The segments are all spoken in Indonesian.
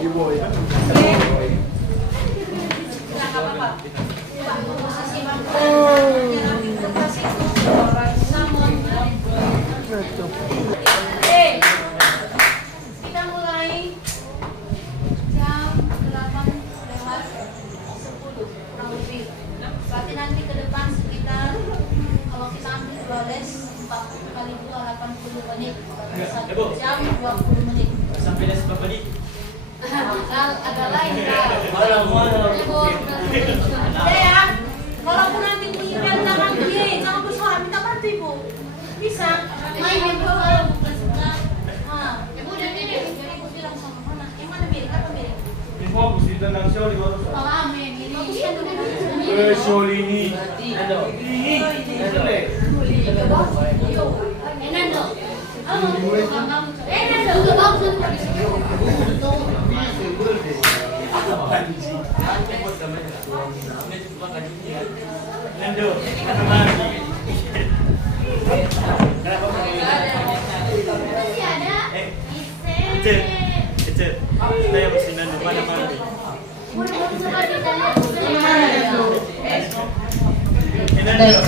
Kita mulai jam 8:10 kurang lebih. Berarti nanti ke depan sekitar kalau kita ambil 2 les 40 kali 2 80 menit. 1 jam 20 menit. Sampai les berapa menit? Agak lain kan. Ya, walaupun nanti bunyi bel jangan jangan bersuara, minta bantu ibu. Bisa main yang bawah. Ibu udah miring, jadi ibu bilang sama mana? Yang mana miring? Apa miring? Fokus di tendang Sholi baru. Oh, amin. Bagus kan udah. Sholi ini. Nando. Nando. Nando, bagus. Nando. Masih ada. Kecil. Saya mesti Nando mana? Nando.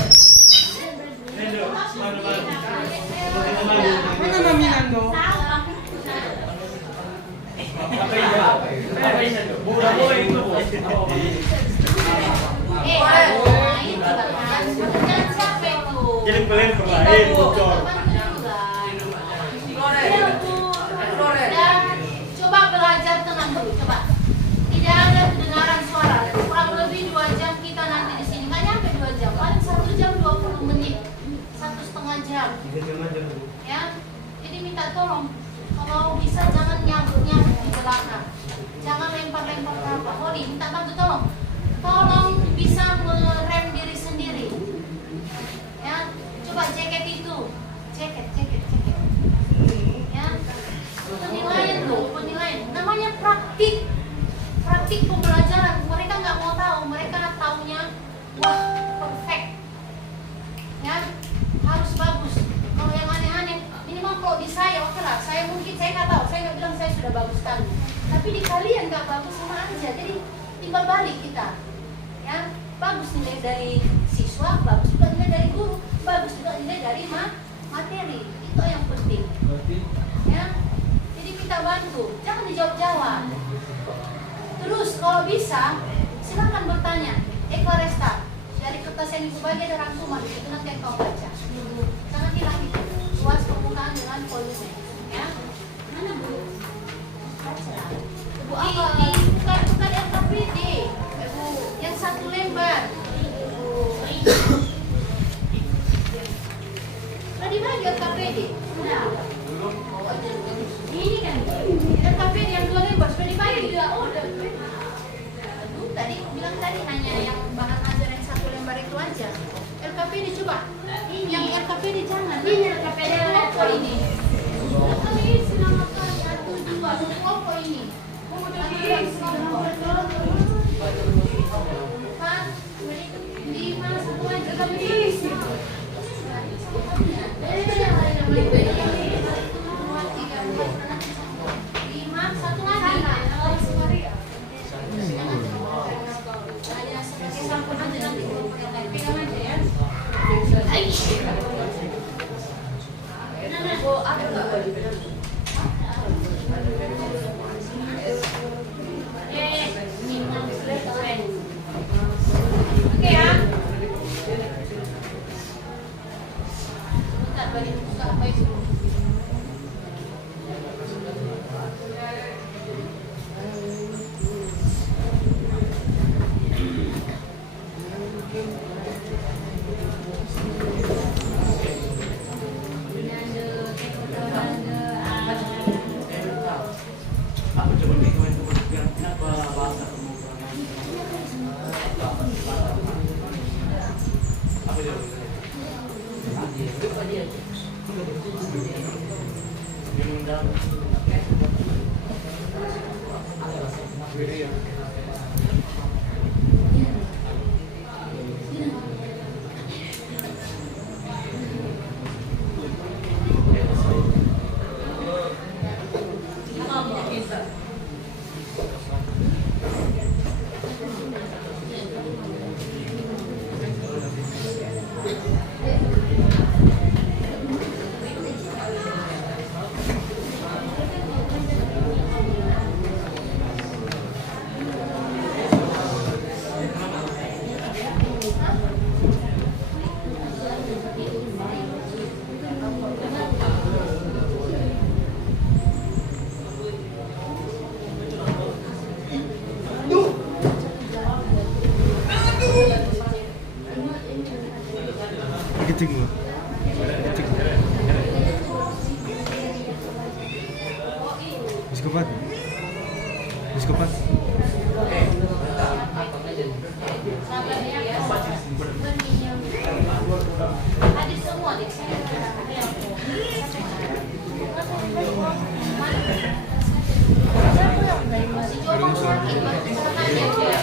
Mana Mami Nando? Apa ini Nando? Bukan itu. Siapa itu? Jadi kalian kemarin bocor. Dan coba belajar tenang dulu, coba. Tidak ada kedengaran suara. Kurang lebih 2 jam kita nanti di sini. Nggak nyampe 2 jam, paling 1 jam 20 menit, 1,5 jam. Ya, jadi minta tolong. Kalau bisa jangan nyambut-nyambut di belakang. Jangan lempar-lempar ke apa. Hodi, minta bantu tolong. Tolong bisa merem diri sendiri. Ya, coba jaket itu. Jaket. Ya, penilaian. Namanya praktik pembelajaran. Mereka nggak mau tahu, mereka taunya wah perfect. Ya, harus bagus. Kalau yang aneh-aneh, minimal kalau di saya oke lah. Saya nggak tahu, saya nggak bilang saya sudah bagus sekali. Tapi di kalian nggak bagus sama aja. Jadi timbal balik kita. Ya, bagus nilai dari siswa, bagus juga nilai dari guru, bagus juga nilai dari materi. Itu yang penting. Ya, jadi kita bantu, jangan dijawab-jawab. Terus kalau bisa silakan bertanya. Eko Resta, dari kertas yang ibu bagi ada rangkuman, itu nanti engkau baca. Jangan hilang itu. Luas permukaan dengan volume. Ya, mana bu? Baca. Ibu apa? Bukan LKPD. Ibu yang 1 lembar. Sudah dibagi LKPD? Sudah. Ini kan LKPD yang 2 lembar sudah dibagi. Aduh, tadi bilang hanya yang bahan ajar yang 1 lembar itu aja. LKPD coba. Yang LKPD jangan. Ini LKPD apa ini? LKPD selama kali 1, 2 apa ini? Psikopat. Sabar ya. Adik semua di sini. Si Joko sakit, tanya dia.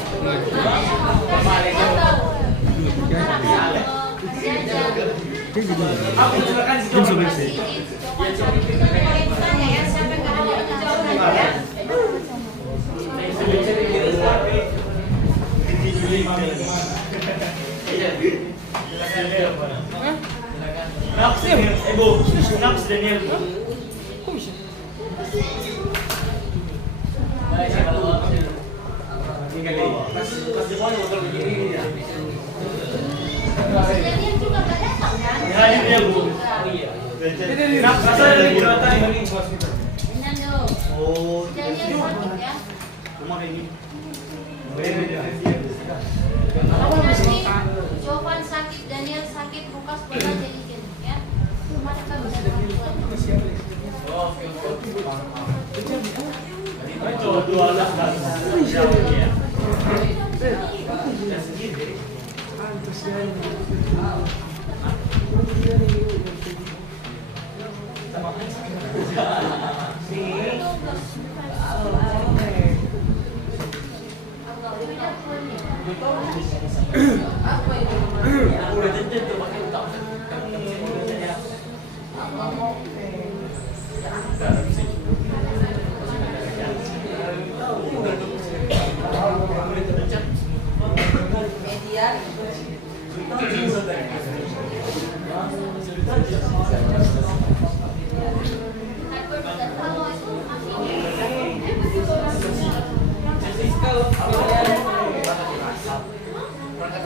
Naps Daniel. Bu. Naps Daniel. Jadian juga gak datang kan? Ya, ini dia, Bu. Naps Daniel. Nando. Oh, Jadian sakit ya. rumah ini. Nanti Jovan sakit, Daniel sakit, Lukas bakal jadi jenis ya. Mereka bisa bantuan. Itu 12 ya.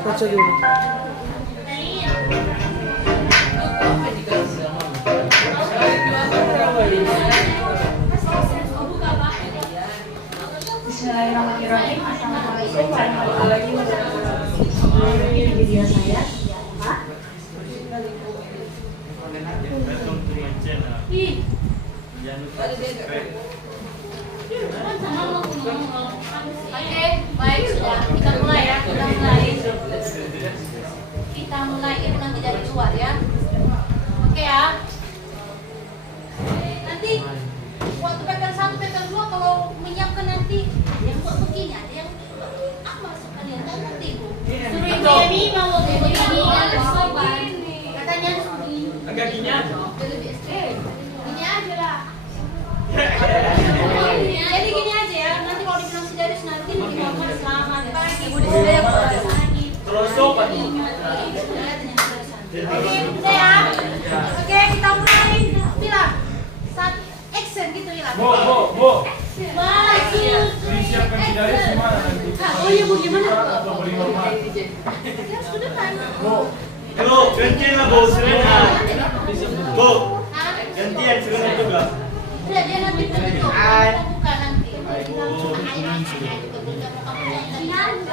Baca dulu. Bismillahirrahmanirrahim. Assalamualaikum warahmatullahi wabarakatuh. Ini video saya. Pak. Ih, oke, baik sudah. Kita mulai ya. Kita mulai itu nanti dari luar ya. Oke ya. Nanti waktu pekan 1, pekan 2 kalau menyiapkan nanti yang buat begini ada yang masuk kalian kan nanti Bu. Suruh ini mau begini katanya Agak gini aja. gini aja lah. Jadi gini aja ya, nanti kalau dibilang si Darius nanti lebih normal selamat pagi Bu Desi. Terus sopan. Oke, udah ya. Oke, kita mulai. Bilang. Satu, action gitu ya. Bu. Maju. Disiapkan si Darius gimana nanti? Oh iya Bu, gimana? Atau beli normal? Dia harus ke depan. Bu. Bu, gantian lah Bu, Serena. Bu, Hah? gantian Serena juga. Udah, dia nanti begitu. Kita buka nanti.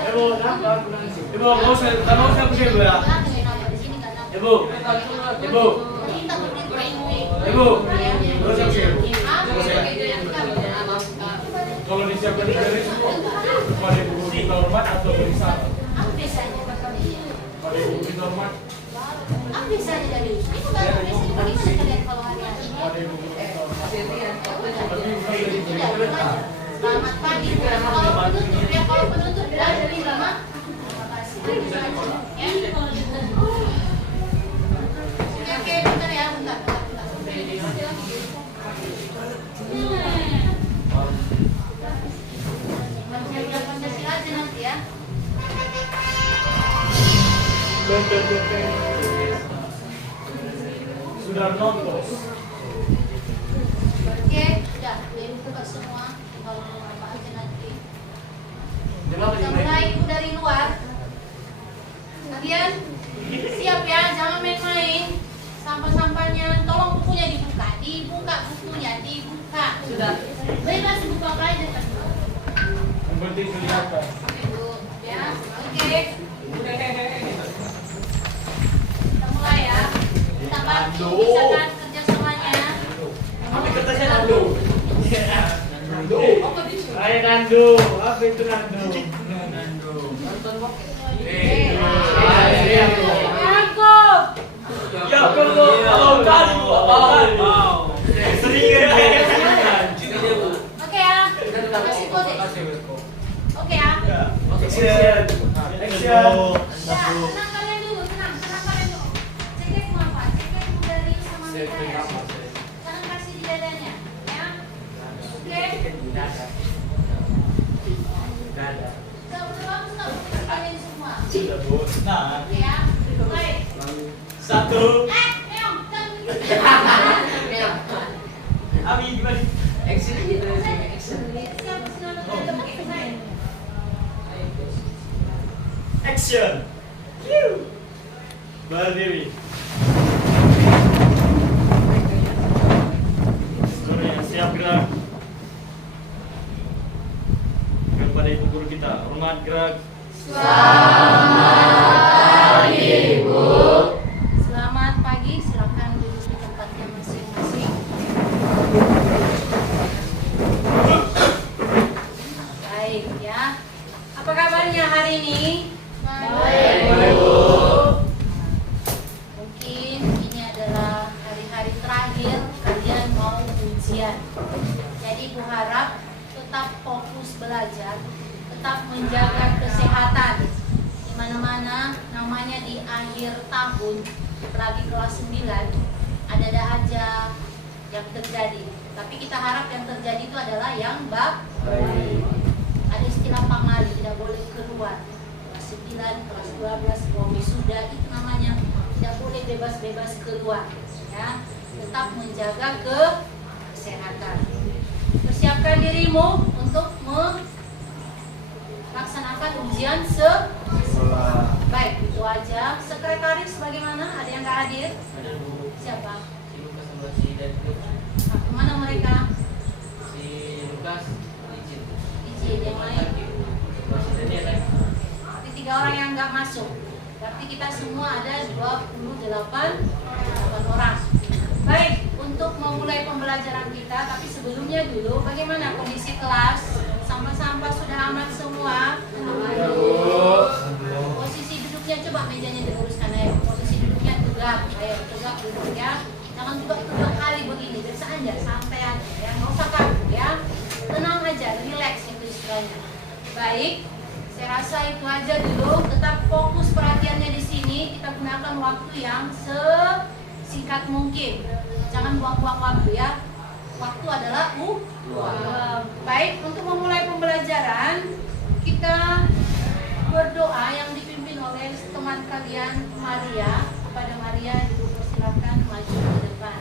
Ibu, kenapa? Ibu, mau saya pusing dulu ya. Ibu. Ibu. Ibu. Mau saya pusing. Kalau disiapkan si Darius itu, pada ibu beli normal atau beli sana? Apa biasanya? Pada ibu beli normal, Apa biasanya dari Ini kan biasanya bagaimana kalian kalau hari-hari? pada ibu beli normal. Selamat pagi. Kalau penutup ya, kalau penutup berada di lama. Ya. Oke, bentar ya, bentar. Siap-siap Pancasila aja nanti ya. Sudah nonton. Oke, udah dibuka semua. Kalau mau apa aja nanti. Kita mulai dari luar. Kalian siap ya, jangan main-main. Sampah-sampahnya, tolong bukunya dibuka. Dibuka bukunya, dibuka. Sudah. Bebas buka apa aja kan. Yang penting kelihatan. Bu, ya. Oke. Kita mulai ya. Kita bantu, bisa kan kerjasamanya. Tapi kertasnya dulu. Ayo Nando, apa itu Nando? Oke ya. Kasih kode. Oke ya. Action. Action. Ya, tenang kalian dulu, tenang kalian dulu. Cekek mau apa? Cekek mau dari sama Mita ya. Jangan kasih di dadanya, ya. Oke. Udah bagus nggak untuk kalian semua? Sudah bos. Nah, Oke ya. Baik. 1. Meong, jangan. Abi gimana? Siapa sih nama kalian? Oke, baik. Action. Berdiri. Sorry, siap gerak. Kepada ibu guru kita, hormat gerak. Selamat pagi, silakan duduk di tempatnya masing-masing. Baik ya. Apa kabarnya hari ini? Baik. Mungkin ini adalah hari-hari terakhir kalian mau ujian. Jadi Bu harap tetap fokus belajar, tetap menjaga kesehatan. Di mana-mana namanya di akhir tahun, apalagi kelas 9, ada aja yang terjadi. Tapi kita harap yang terjadi itu adalah yang baik. Ada istilah pamali, tidak boleh keluar. Kelas 9, kelas 12, mau wisuda itu namanya tidak boleh bebas-bebas keluar. Ya, tetap menjaga kesehatan. Persiapkan dirimu untuk melaksanakan ujian baik, itu aja. Sekretaris bagaimana? Ada yang nggak hadir? Siapa? Kemana mereka? Izin, yang lain? Berarti 3 orang yang nggak masuk. Berarti kita semua ada 28 orang. Baik, untuk memulai pembelajaran kita, tapi sebelumnya dulu bagaimana kondisi kelas? Sampah-sampah sudah aman semua? Posisi duduknya coba mejanya diluruskan ya. Posisi duduknya tegak, ayo tegak duduk ya. Jangan juga tegak kali begini, biasa aja, santai aja ya. Nggak usah kaku ya. Tenang aja, relax itu istilahnya. Baik, saya rasa itu aja dulu. Tetap fokus perhatiannya di sini. Kita gunakan waktu yang singkat mungkin. Jangan buang-buang waktu ya. Waktu adalah uang. Baik, untuk memulai pembelajaran, kita berdoa yang dipimpin oleh teman kalian Maria. Kepada Maria dipersilakan maju ke depan.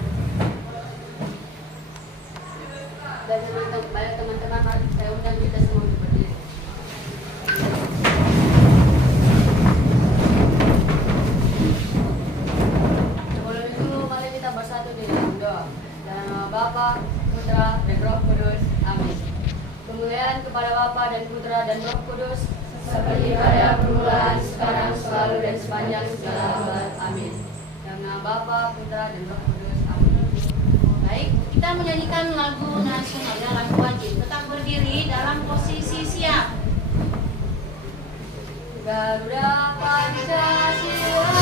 Dan kepada teman-teman, mari saya undang kita semua untuk berdiri. Sebelum itu, mari kita bersatu di dalam doa. Dalam nama Bapa, Putra, dan Roh Kudus. Amin. Kemuliaan kepada Bapa dan Putra dan Roh Kudus, seperti pada permulaan, sekarang, selalu, dan sepanjang segala abad. Amin. Dalam nama Bapa, Putra, dan Roh Kudus. Amin. Baik, kita menyanyikan lagu nasional ya, lagu wajib. Tetap berdiri dalam posisi siap. Garuda Pancasila.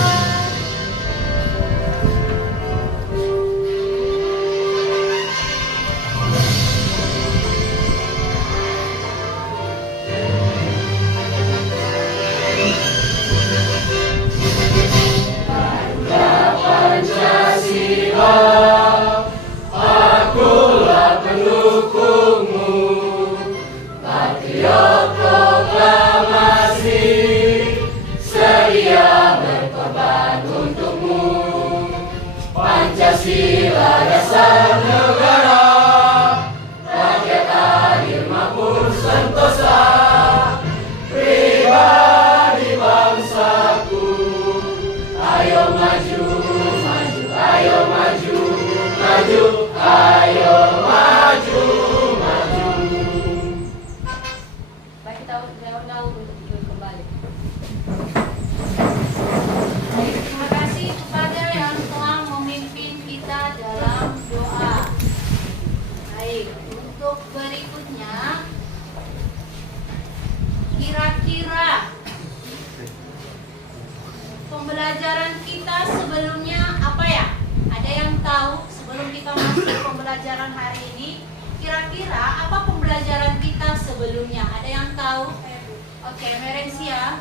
Baik, saya undang untuk ikut kembali. Baik, terima kasih kepada yang telah memimpin kita dalam doa kira-kira pembelajaran kita sebelumnya apa ya? Ada yang tahu sebelum kita masuk pembelajaran hari ini? Kira-kira apa pembelajaran kita sebelumnya? Ada yang tahu? Oke, Meresia.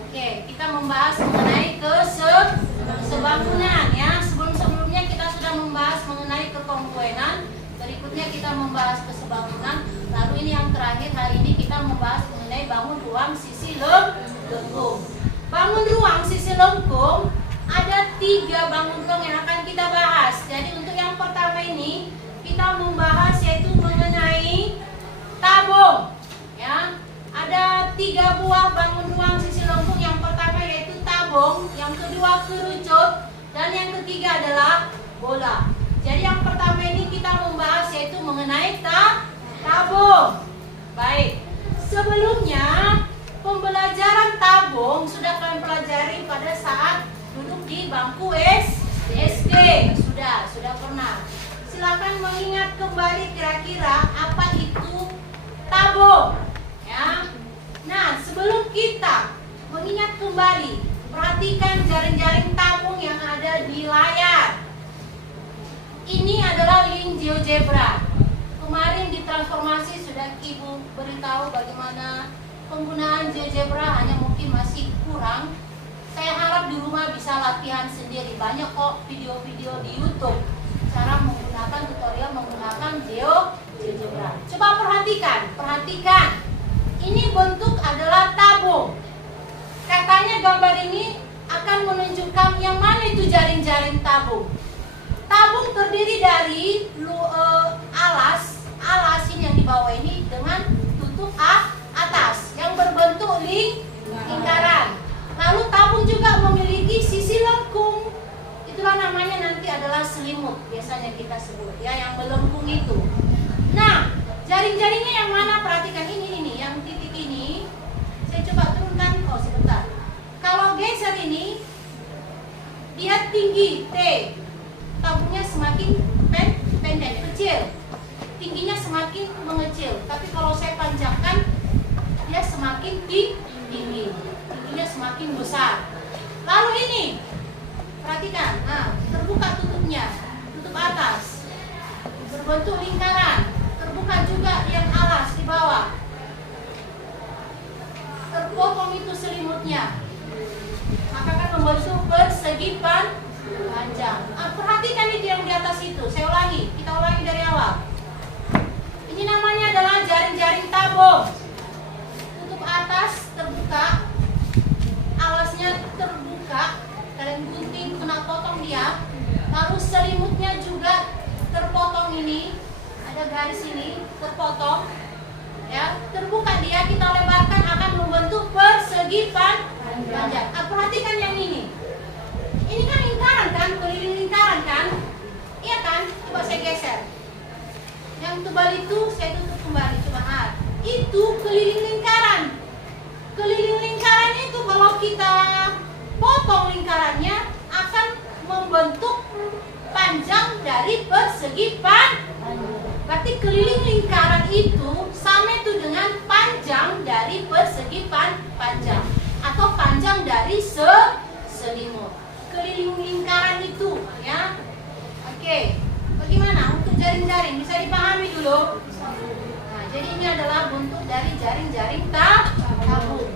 Oke, kita membahas mengenai kesebangunan ya. Sebelumnya kita sudah membahas mengenai kekongruenan. Berikutnya kita membahas kesebangunan. Lalu ini yang terakhir hari ini kita membahas mengenai bangun ruang sisi lengkung. Bangun ruang sisi lengkung ada 3 bangun ruang yang akan kita bahas. Jadi untuk yang pertama ini kita membahas yaitu mengenai tabung. Ya, ada 3 buah bangun ruang sisi lengkung. Yang pertama yaitu tabung, yang kedua kerucut, dan yang ketiga adalah bola. Jadi yang pertama ini kita membahas yaitu mengenai tabung. Baik, sebelumnya pembelajaran tabung sudah kalian pelajari pada saat duduk di bangku SD. Sudah pernah. Silakan mengingat kembali kira-kira apa itu tabung. Ya. Nah, sebelum kita mengingat kembali, perhatikan jaring-jaring tabung yang ada di layar. Ini adalah link GeoGebra. Kemarin di transformasi sudah Ibu beritahu bagaimana penggunaan GeoGebra, hanya mungkin masih kurang. Saya harap di rumah bisa latihan sendiri. Banyak kok video-video di YouTube cara menggunakan tutorial menggunakan GeoGebra. Coba perhatikan. Ini bentuk adalah tabung. Katanya gambar ini akan menunjukkan yang mana itu jaring-jaring tabung. Tabung terdiri dari alas ini yang di bawah ini dengan tutup atas yang berbentuk lingkaran. Lalu tabung juga memiliki sisi lengkung. Itulah namanya nanti adalah selimut, biasanya kita sebut ya, yang melengkung itu. Nah, jaring-jaringnya yang mana? Perhatikan ini yang titik ini. Saya coba turunkan. Oh, sebentar. Kalau geser ini, dia tinggi T. Tabungnya semakin pendek, kecil. Tingginya semakin mengecil. Tapi kalau saya panjangkan, dia semakin tinggi. Tingginya semakin besar. Lalu ini, perhatikan. Nah, terbuka tutupnya, tutup atas, berbentuk lingkaran. Terbuka juga yang alas di bawah. Terpotong itu selimutnya. Maka akan membentuk persegi panjang. Perhatikan itu yang di atas itu. Saya ulangi, kita ulangi dari awal. Ini namanya adalah jaring-jaring tabung. Tutup atas terbuka, alasnya terbuka, kalian gunting kena potong dia. Lalu selimutnya juga terpotong ini, ada garis ini terpotong. Ya, terbuka dia, kita lebarkan akan membentuk persegi panjang. Perhatikan yang ini. Ini kan lingkaran kan, keliling lingkaran kan? Iya kan? Coba saya geser. Yang tebal itu saya tutup kembali, coba itu keliling lingkaran. Keliling lingkaran itu kalau kita potong lingkarannya akan membentuk panjang dari persegi panjang. Berarti keliling lingkaran itu sama itu dengan panjang dari persegi panjang atau panjang dari selimut. Keliling lingkaran itu ya. Oke. Bagaimana untuk jaring-jaring? Bisa dipahami dulu. Nah, jadi ini adalah bentuk dari jaring-jaring tabung.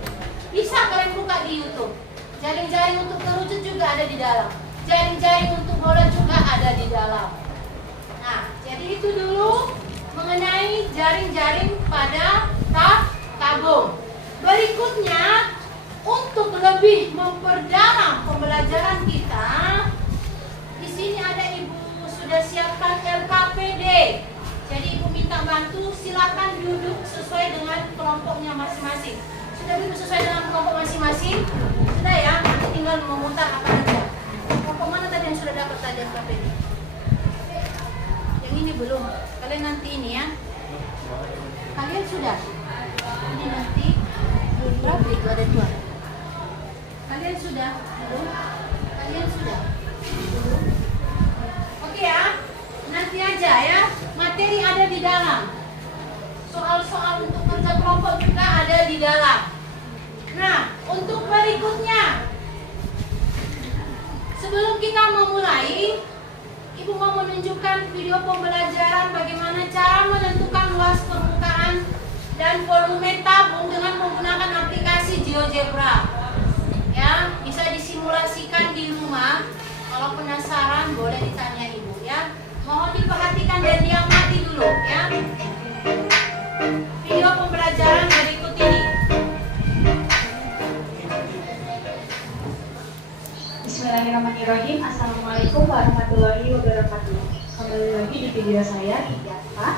Bisa kalian buka di YouTube. Jaring-jaring untuk kerucut juga ada di dalam. Jaring-jaring untuk bola juga ada di dalam. Nah, jadi itu dulu mengenai jaring-jaring pada tabung. Berikutnya, untuk lebih memperdalam pembelajaran kita, di sini ada Ibu sudah siapkan LKPD. Jadi Ibu minta bantu, silakan duduk sesuai dengan kelompoknya masing-masing. Sudah duduk sesuai dengan kelompok masing-masing? Sudah ya, nanti tinggal memutar apa aja. Kelompok mana tadi yang sudah dapat tadi LKPD? Yang ini belum. Kalian nanti ini ya. Kalian sudah? Ini nanti berapa itu ada 2. Kalian sudah? Belum? Kalian sudah? Belum? Oke ya, nanti aja ya. Materi ada di dalam. soal-soal untuk kerja kelompok juga ada di dalam. Nah, untuk berikutnya, sebelum kita memulai, Ibu mau menunjukkan video pembelajaran bagaimana cara menentukan luas permukaan dan volume tabung dengan menggunakan aplikasi GeoGebra. Ya, bisa disimulasikan di rumah. Kalau penasaran boleh ditanya Ibu ya. Mohon diperhatikan dan diamati dulu ya. Video pembelajaran berikut ini. Bismillahirrahmanirrahim. Assalamualaikum warahmatullahi wabarakatuh. Kembali lagi di video saya, Iyata.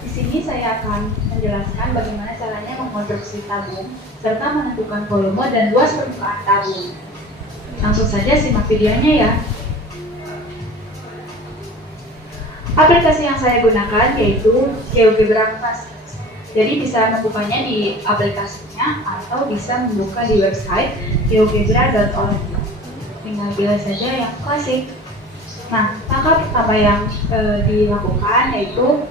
Di sini saya akan menjelaskan bagaimana caranya mengonstruksi tabung serta menentukan volume dan luas permukaan tabung. Langsung saja simak videonya ya. Aplikasi yang saya gunakan yaitu GeoGebra Class. Jadi bisa membukanya di aplikasinya atau bisa membuka di website geogebra.org. Tinggal pilih saja yang klasik. Nah, langkah pertama yang dilakukan yaitu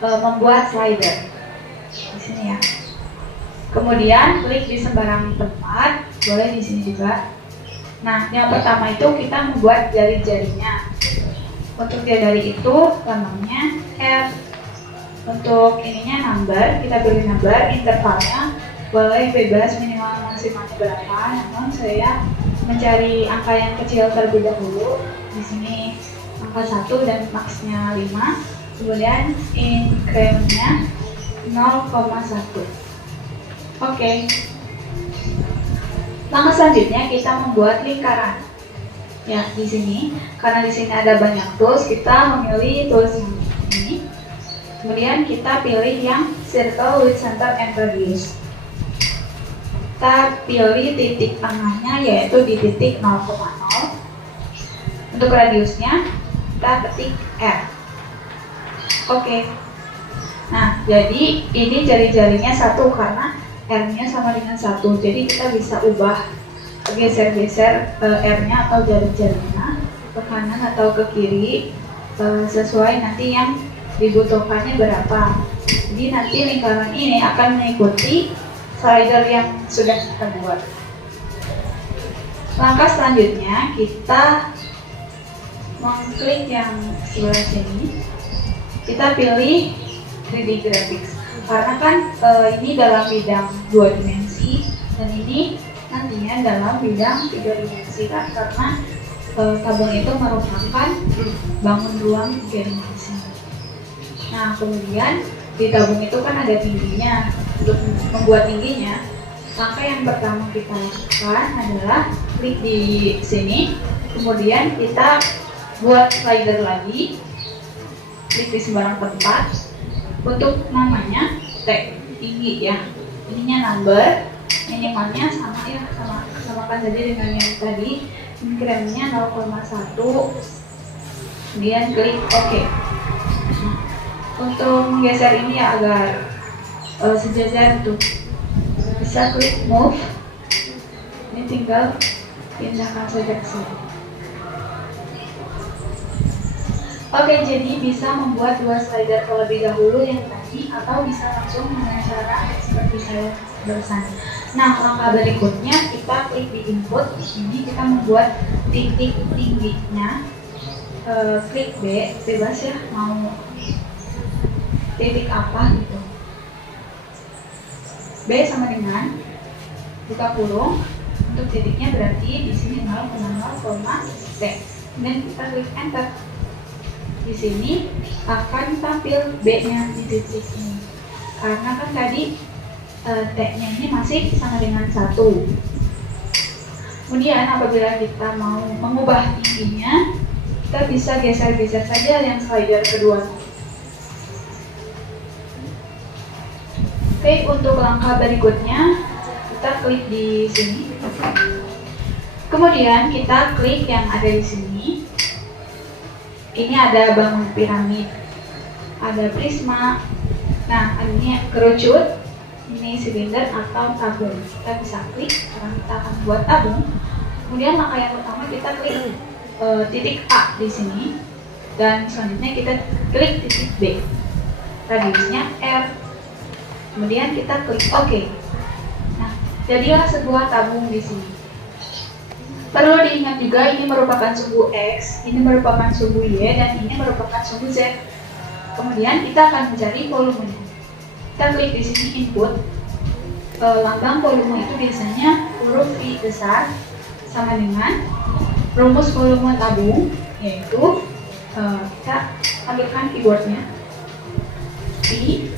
membuat slider di sini ya. Kemudian klik di sembarang tempat, boleh di sini juga. Nah, yang pertama itu kita membuat jari-jarinya. Untuk jari itu lambangnya R. Untuk ininya number, kita pilih number, intervalnya boleh bebas, minimal maksimalnya berapa. Namun saya mencari angka yang kecil terlebih dahulu. Di sini angka 1 dan maksnya 5. Kemudian incrementnya 0,1. Oke. Langkah selanjutnya kita membuat lingkaran. Ya, di sini karena di sini ada banyak tools, kita memilih tools yang ini. Kemudian kita pilih yang circle with center and radius. Kita pilih titik tengahnya yaitu di titik 0,0. Untuk radiusnya kita ketik R. Oke. Nah, jadi ini jari-jarinya 1 karena R-nya sama dengan 1. Jadi kita bisa ubah geser-geser R-nya atau jari-jarinya ke kanan atau ke kiri sesuai nanti yang dibutuhkannya berapa. Jadi nanti lingkaran ini akan mengikuti slider yang sudah kita buat. Langkah selanjutnya kita mengklik yang sebelah sini. Kita pilih 3D Graphics karena kan ini dalam bidang 2 dimensi dan ini nantinya dalam bidang 3 dimensi kan, karena tabung itu merupakan bangun ruang 3 dimensi. Nah, kemudian di tabung itu kan ada tingginya. Untuk membuat tingginya, langkah yang pertama kita lakukan adalah klik di sini, kemudian kita buat slider lagi, klik di sembarang tempat. Untuk namanya tinggi ya, ininya number, minimalnya sama ya, samakan saja dengan yang tadi. Incrementnya 0,1. Kemudian klik OK. Nah, untuk menggeser ini ya agar sejajar tuh, bisa klik move. Ini tinggal pindahkan saja ke sini. Oke, jadi bisa membuat 2 slider terlebih dahulu yang tadi, atau bisa langsung dengan cara seperti saya barusan. Nah, langkah berikutnya kita klik di input. Di sini kita membuat titik tingginya. Klik B, bebas ya, mau titik apa gitu. B sama dengan buka kurung. Untuk titiknya berarti di sini 0,0, T. Dan kita klik enter. Di sini akan tampil B-nya di titik ini. Karena kan tadi T-nya ini masih sama dengan 1. Kemudian apabila kita mau mengubah tingginya, kita bisa geser-geser saja yang slider kedua. Oke, untuk langkah berikutnya kita klik di sini. Kemudian kita klik yang ada di sini. Ini ada bangun piramid, ada prisma. Nah, ini kerucut, ini silinder atau tabung. Kita bisa klik karena kita akan buat tabung. Kemudian langkah yang pertama kita klik titik A di sini, dan selanjutnya kita klik titik B. Radiusnya R. Kemudian kita klik OK. Nah, jadilah sebuah tabung di sini. Perlu diingat juga ini merupakan sumbu X, ini merupakan sumbu Y, dan ini merupakan sumbu Z. Kemudian kita akan mencari volumenya. Kita klik di sini input. Lambang volume itu biasanya huruf V besar sama dengan rumus volume tabung, yaitu kita ambilkan keyboardnya, V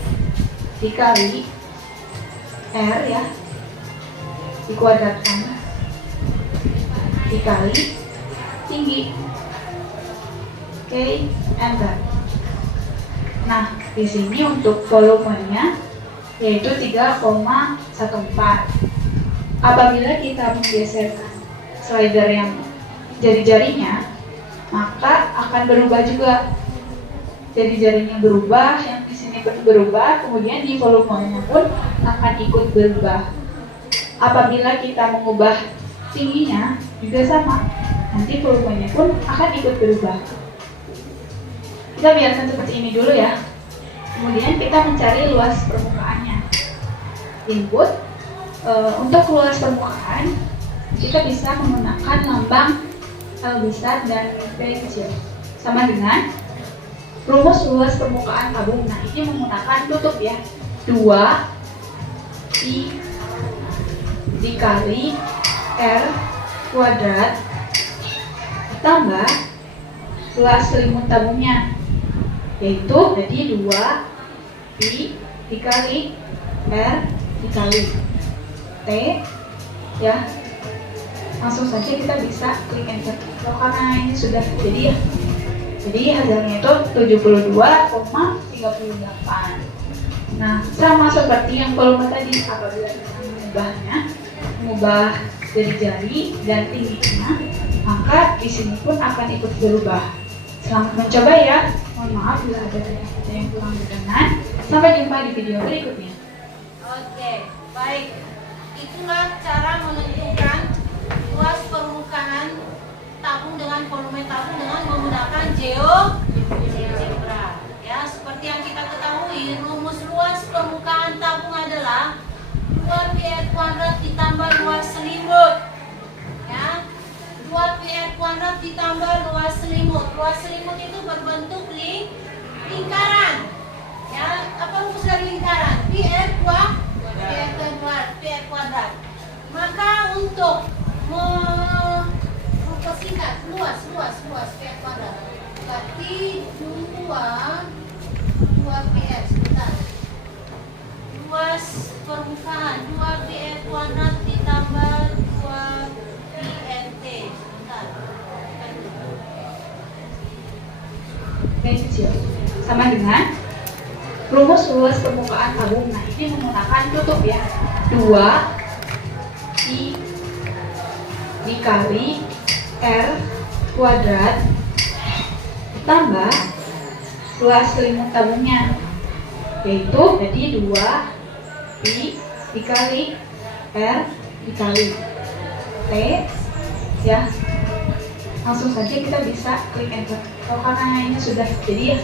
dikali R ya, dikuadratkan dikali tinggi. Oke, enter. Nah, di sini untuk volumenya yaitu 3,14. Apabila kita menggeserkan slider yang jari-jarinya, maka akan berubah juga. Jari-jarinya berubah, yang di sini berubah, kemudian di volumenya pun akan ikut berubah. Apabila kita mengubah tingginya juga sama, nanti volumenya pun akan ikut berubah. Kita biarkan seperti ini dulu ya. Kemudian kita mencari luas permukaannya. Input. Untuk luas permukaan kita bisa menggunakan lambang L besar dan V kecil, sama dengan rumus luas permukaan tabung. Nah, ini menggunakan tutup ya, 2 I dikali R kuadrat ditambah luas selimut tabungnya, yaitu jadi 2 I dikali R dikali T ya. Langsung saja kita bisa klik enter. Karena ini sudah jadi ya. Jadi hasilnya itu 72,38. Nah, sama seperti yang volume tadi, apabila kita mengubah jari-jari dan tingginya, maka di sini pun akan ikut berubah. Selamat mencoba ya. Mohon maaf bila ada yang kurang berkenan. Sampai jumpa di video berikutnya. Oke, baik. Itulah cara menentukan luas permukaan tabung dengan volume tabung dengan menggunakan GeoGebra. Ya, seperti yang kita ketahui, rumus luas permukaan tabung adalah 2πr kuadrat ditambah luas selimut. Ya, 2πr kuadrat ditambah luas selimut. Luas selimut itu berbentuk lingkaran. Ya, apa rumus dari lingkaran? PR kuadrat. Maka untuk mempersingkat luas PR kuadrat, berarti 2πr sebentar. Luas permukaan 2πr kuadrat ditambah 2πrt sebentar. V kecil, sama dengan rumus luas permukaan tabung. Nah, ini menggunakan tutup ya, 2 I dikali R kuadrat tambah luas selimut tabungnya, yaitu jadi 2 I dikali R dikali T ya. Langsung saja kita bisa klik enter. Karena ini sudah jadi ya.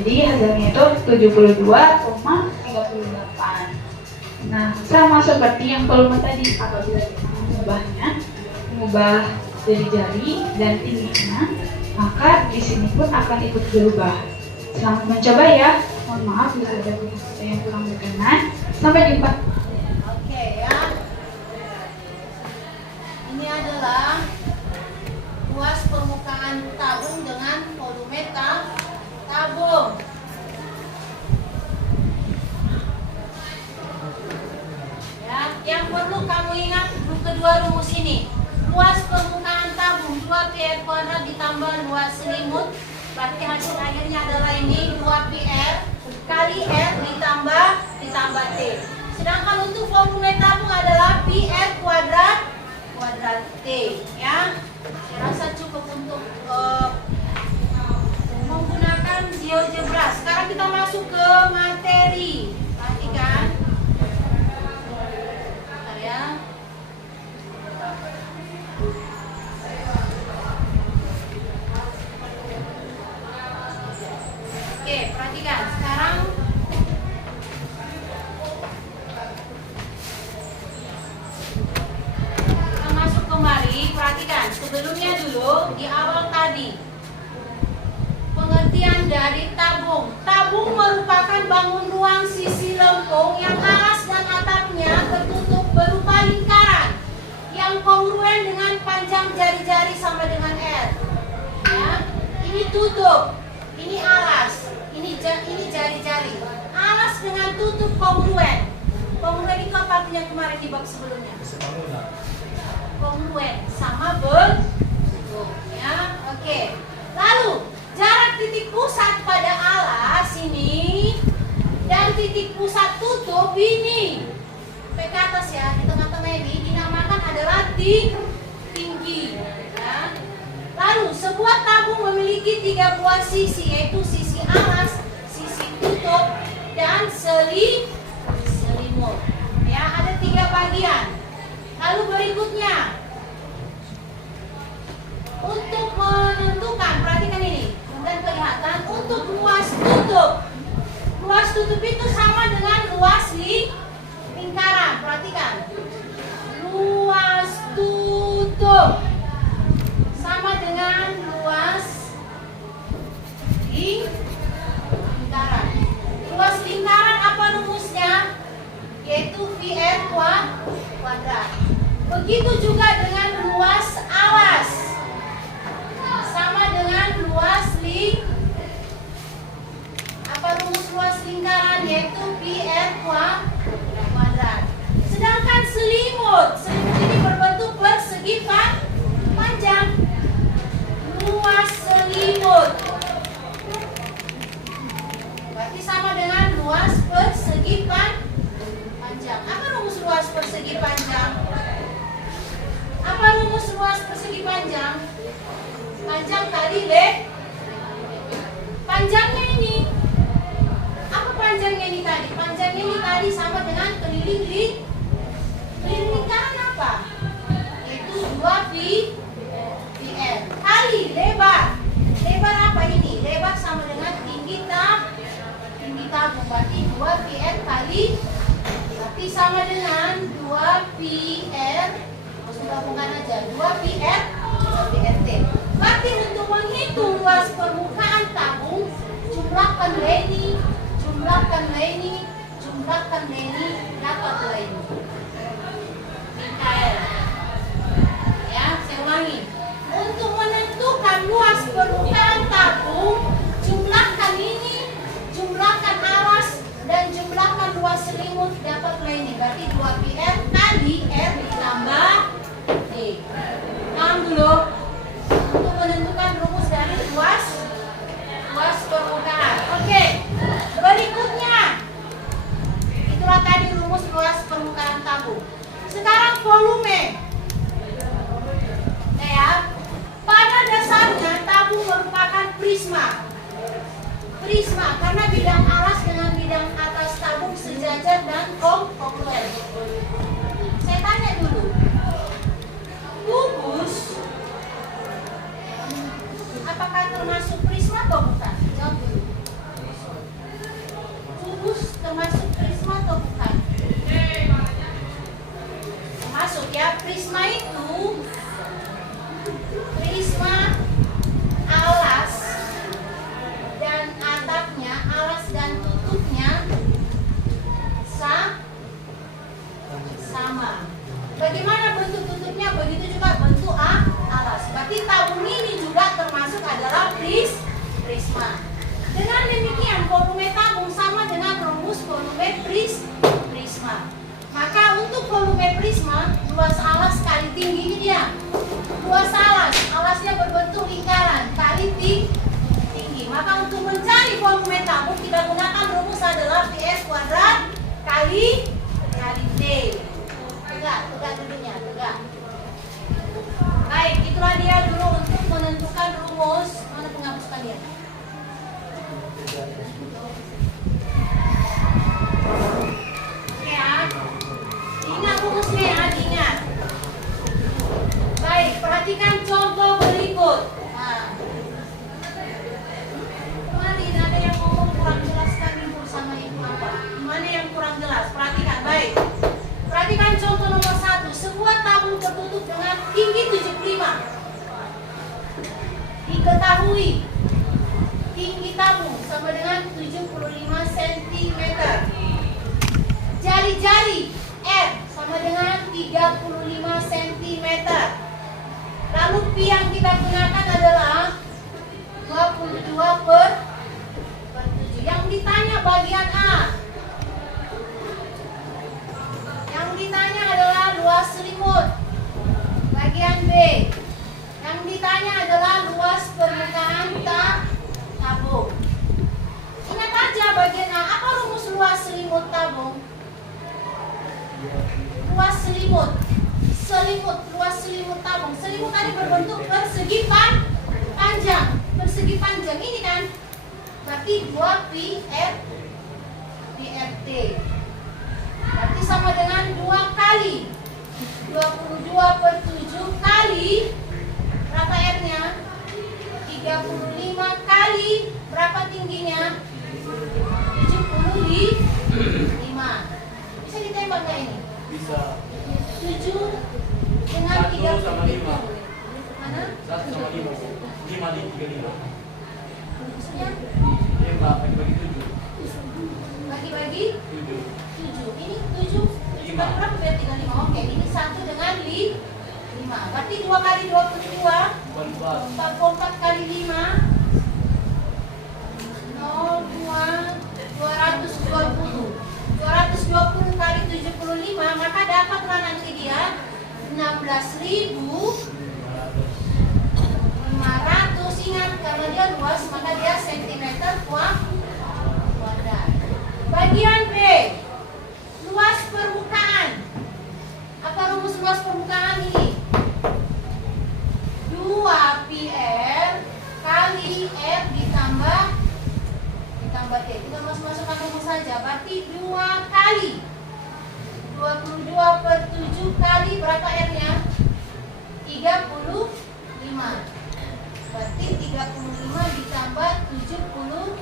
Jadi hasilnya itu 72,38. Nah, sama seperti yang volume tadi, apabila kita mengubah jari-jari dan tingginya, maka di sini pun akan ikut berubah. Selamat mencoba ya. Mohon maaf bila ada yang kurang berkenan. Sampai jumpa. Oke ya. Ini adalah luas permukaan tabung dengan volume tabung. Ya, yang perlu kamu ingat kedua rumus ini. Luas permukaan tabung 2πr kuadrat ditambah luas selimut, berarti hasil akhirnya adalah ini 2πr kali R ditambah T. Sedangkan untuk volume tabung adalah PR kuadrat T ya. Saya rasa cukup untuk menggunakan GeoGebra. Sekarang kita masuk ke materi. Perhatikan. Bentar ya. Oke, perhatikan. Sekarang jari R sama dengan 35 cm. Lalu pi yang kita gunakan adalah 22 per 7. Yang ditanya bagian A. Yang ditanya adalah luas selimut. Bagian B. Yang ditanya adalah luas permukaan tabung. Ingat aja bagian A. Apa rumus luas selimut tabung? Luas selimut. Luas selimut tabung. Selimut tadi berbentuk persegi panjang. Persegi panjang ini kan. Berarti 2 pi r RT. Berarti sama dengan 2 kali 22 per 7 kali berapa R-nya? 35 kali berapa tingginya? 75. Bisa ditembak nggak ini? Bisa. 7 dengan 1 sama 30. 5. Mana? 1 sama 5. 5 di 35. Maksudnya Tembak bagi 7. bagi-bagi 7. 7. Ini 7 berapa berarti dengan 5? Oke, ini 1 dengan 5. Berarti 2 kali 22 44 kali 5 220 kali 75, maka dapatlah nanti dia 16.500. Ingat, karena dia luas maka dia sentimeter kuadrat. Bagian B, luas permukaan. Apa rumus luas permukaan ini? 2 pi r kali r ditambah T. Kita masukkan rumus saja. Berarti 2 kali 22 per 7 kali berapa R-nya? 35. Berarti 35 ditambah 75.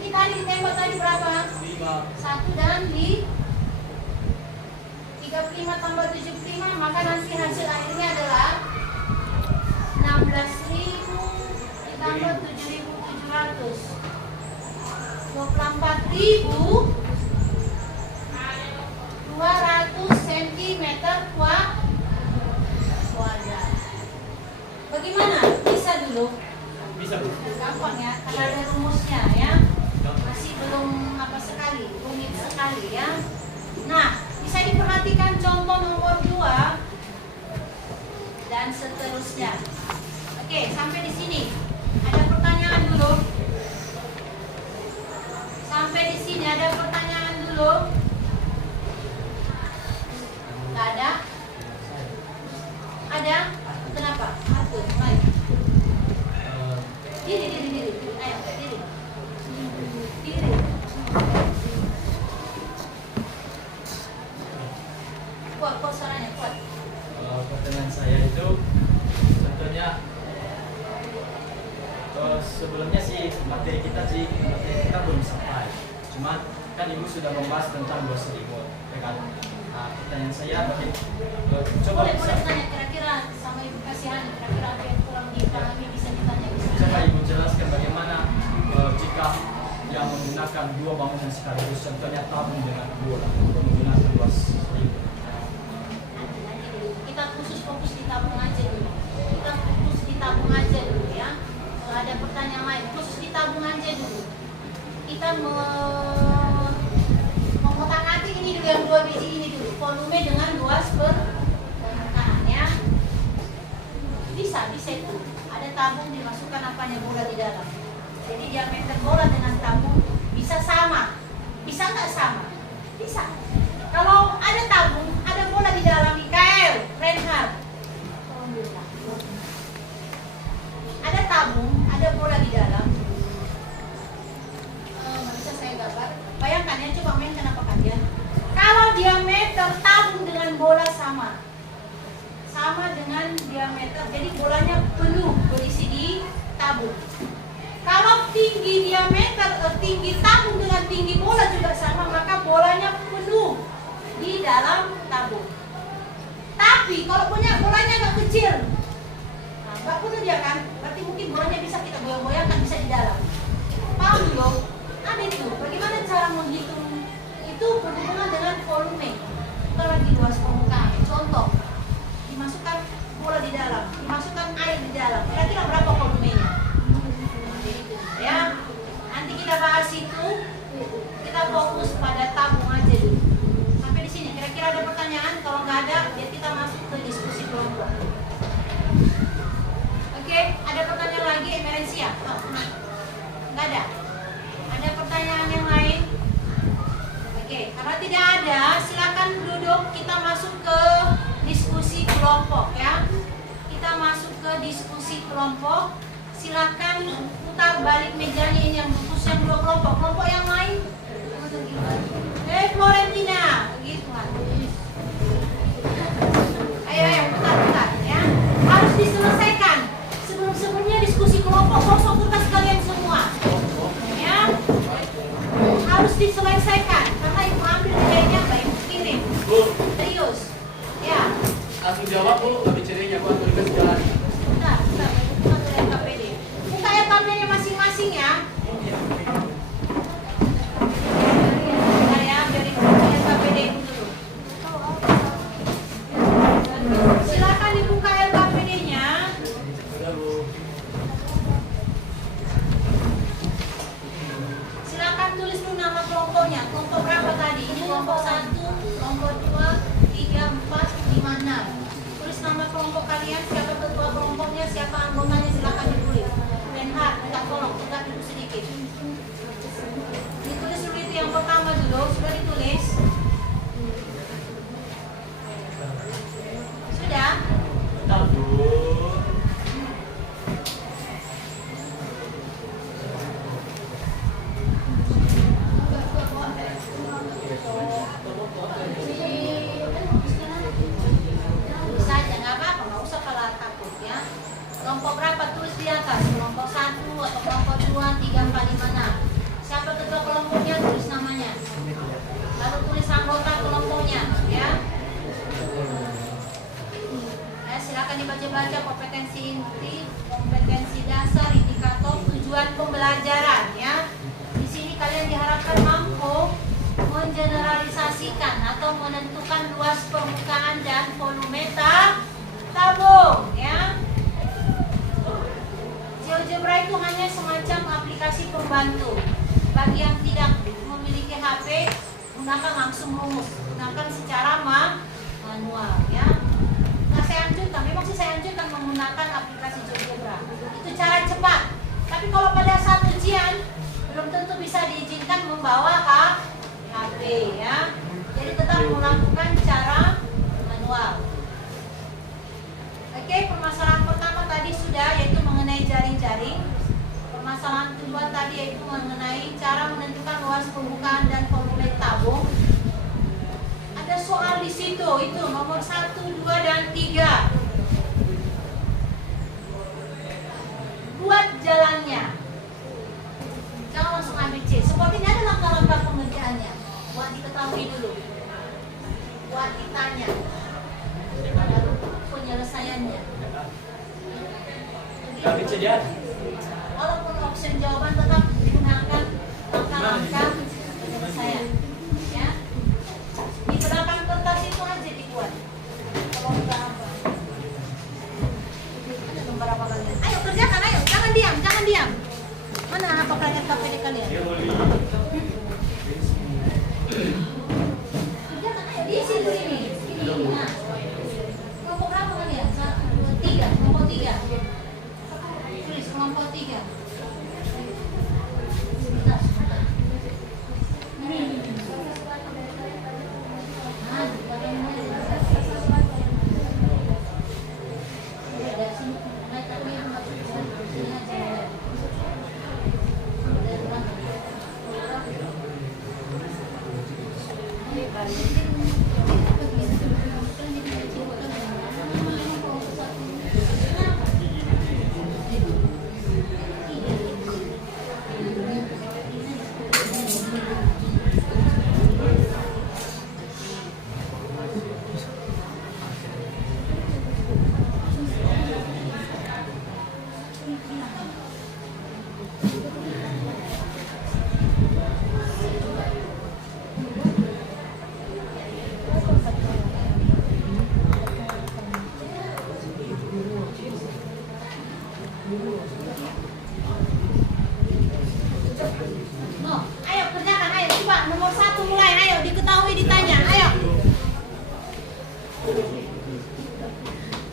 Ini tadi ditembak tadi berapa? 1 dan 35 tambah 75, maka nanti hasil akhirnya adalah 16.000 ditambah 7.700. 24.200 cm kuadrat. Bagaimana? Bisa dulu? Bisa, Bu. Gampang ya, karena ada rumusnya ya. Masih belum apa sekali, rumit sekali ya. Nah, bisa diperhatikan contoh nomor 2 dan seterusnya. Oke, sampai di sini. Ada pertanyaan dulu? Sampai di sini ada pertanyaan dulu? Nggak ada? Ada? Kenapa? Atur, baik. Diri. Ayo, diri. Kuat suaranya, kuat. Pertanyaan saya itu contohnya sebelumnya sih materi kita belum sampai. Cuma kan Ibu sudah membahas tentang luas selimut, ya kan? Nah, pertanyaan saya coba Boleh bisa tanya kira-kira sama Ibu kasihan, kira-kira apa yang kurang dipahami bisa ditanya di sini. coba Ibu jelaskan bagaimana jika yang menggunakan dua bangunan sekaligus, contohnya tabung dengan bola menggunakan luas selimut. Nanti dulu. Kita khusus fokus di tabung aja dulu. Ya. Kalau ada pertanyaan lain, khusus di tabung aja dulu. Kita mengotak-atik ini dulu yang 2 biji ini dulu. Volume dengan luas permukaan ya. Bisa itu. Ada tabung dimasukkan apanya bola di dalam. Jadi diameter bola dengan tabung bisa sama. Bisa nggak sama? Bisa. Kalau ada tabung, ada bola di dalam, Mikael, Reinhard. Alhamdulillah. Ada tabung, ada bola di dalam. Bisa saya gambar. Bayangkan ya, coba mainkan apa kalian. Kalau diameter tabung dengan bola sama dengan diameter, jadi bolanya penuh berisi di tabung. Kalau tinggi tabung dengan tinggi bola juga sama, maka bolanya penuh di dalam tabung. Tapi kalau punya bolanya agak kecil, nggak penuh dia kan, berarti mungkin bolanya bisa kita goyang-goyangkan, bisa di dalam. Paham belum? Ada itu. Bagaimana cara menghitung itu? Berhubungan lagi emerensia? Nggak ada. Ada pertanyaan yang lain? Oke, karena tidak ada, silakan duduk. Kita masuk ke diskusi kelompok ya. Kita masuk ke diskusi kelompok. Silakan putar balik mejanya ini yang khusus yang dua kelompok. Kelompok yang lain? Florentina, gitu kan. Ayo putar ya. Harus diselesaikan. Sebelumnya diskusi kelompok, kosong kertas kalian semua. Ya. Harus diselesaikan karena ibu ambil nilainya baik kirim. Serius. Ya. Langsung jawab Bu, tapi cirinya Bu tulis jalan. Bentar, bukan dari KPD. Buka ya tabelnya masing-masing ya. Bentar ya, dari KPD dulu. Silakan dibuka LKPD-nya. Silakan tulis dulu nama kelompoknya. Kelompok berapa tadi? Ini kelompok 1, kelompok 2, 3, 4, 5, 6. Tulis nama kelompok kalian, siapa ketua kelompoknya, siapa anggotanya, silakan ditulis. Renhard, minta tolong, tegak dulu sedikit. Ditulis dulu itu yang pertama dulu, sudah ditulis? Sudah? Bentar Bu. Tulis aja, nggak apa-apa, nggak usah kalah takut ya. Kelompok berapa tulis di atas? Kelompok 1 atau kelompok 2, 3, 4, 5, 6. Siapa ketua kelompoknya tulis namanya. Lalu tulis anggota kelompoknya ya. Silakan dibaca-baca kompetensi inti, kompetensi dasar, indikator, tujuan pembelajaran ya. Di sini kalian diharapkan mampu mengeneralisasikan atau menentukan luas permukaan dan volume tabung ya. GeoGebra itu hanya semacam aplikasi pembantu. Bagi yang tidak memiliki HP, gunakan langsung rumus, gunakan secara manual ya. Nah, saya anjurkan, memang sih saya anjurkan menggunakan aplikasi GeoGebra. Itu cara cepat. Tapi kalau pada saat ujian belum tentu bisa diizinkan membawa HP ya. Jadi tetap melakukan cara manual. Oke, permasalahan pertama tadi sudah, yaitu mengenai jaring-jaring. Permasalahan kedua tadi yaitu mengenai cara menentukan luas permukaan dan volume tabung. Ada soal di situ, itu nomor 1, 2, dan 3. Buat jalannya. Jangan langsung ambil C. Sepertinya ada langkah-langkah pengerjaannya. Buat diketahui dulu. Buat ditanya. Lalu penyelesaiannya. Tapi jadi Walaupun option jawaban tetap digunakan langkah-langkah penyelesaian. Ya. Di belakang kertas itu aja dibuat. Kalau enggak apa. Ada gambar apa kalian? Ayo kerjakan, ayo. Jangan diam, jangan diam. Mana apa kalian KPD kalian? Kerjakan, ayo. Diisi dulu ini. Ini. Nah. Kelompok berapa kalian? 1, 2, 3. Kelompok 3. Tulis kelompok 3. Sebentar, sebentar. Ini. Nah, bagaimana? Ada sini. Naik tapi yang nggak bisa. Sini aja. No, ayo kerjakan, ayo coba nomor 1 mulai, ayo diketahui ditanya, ayo.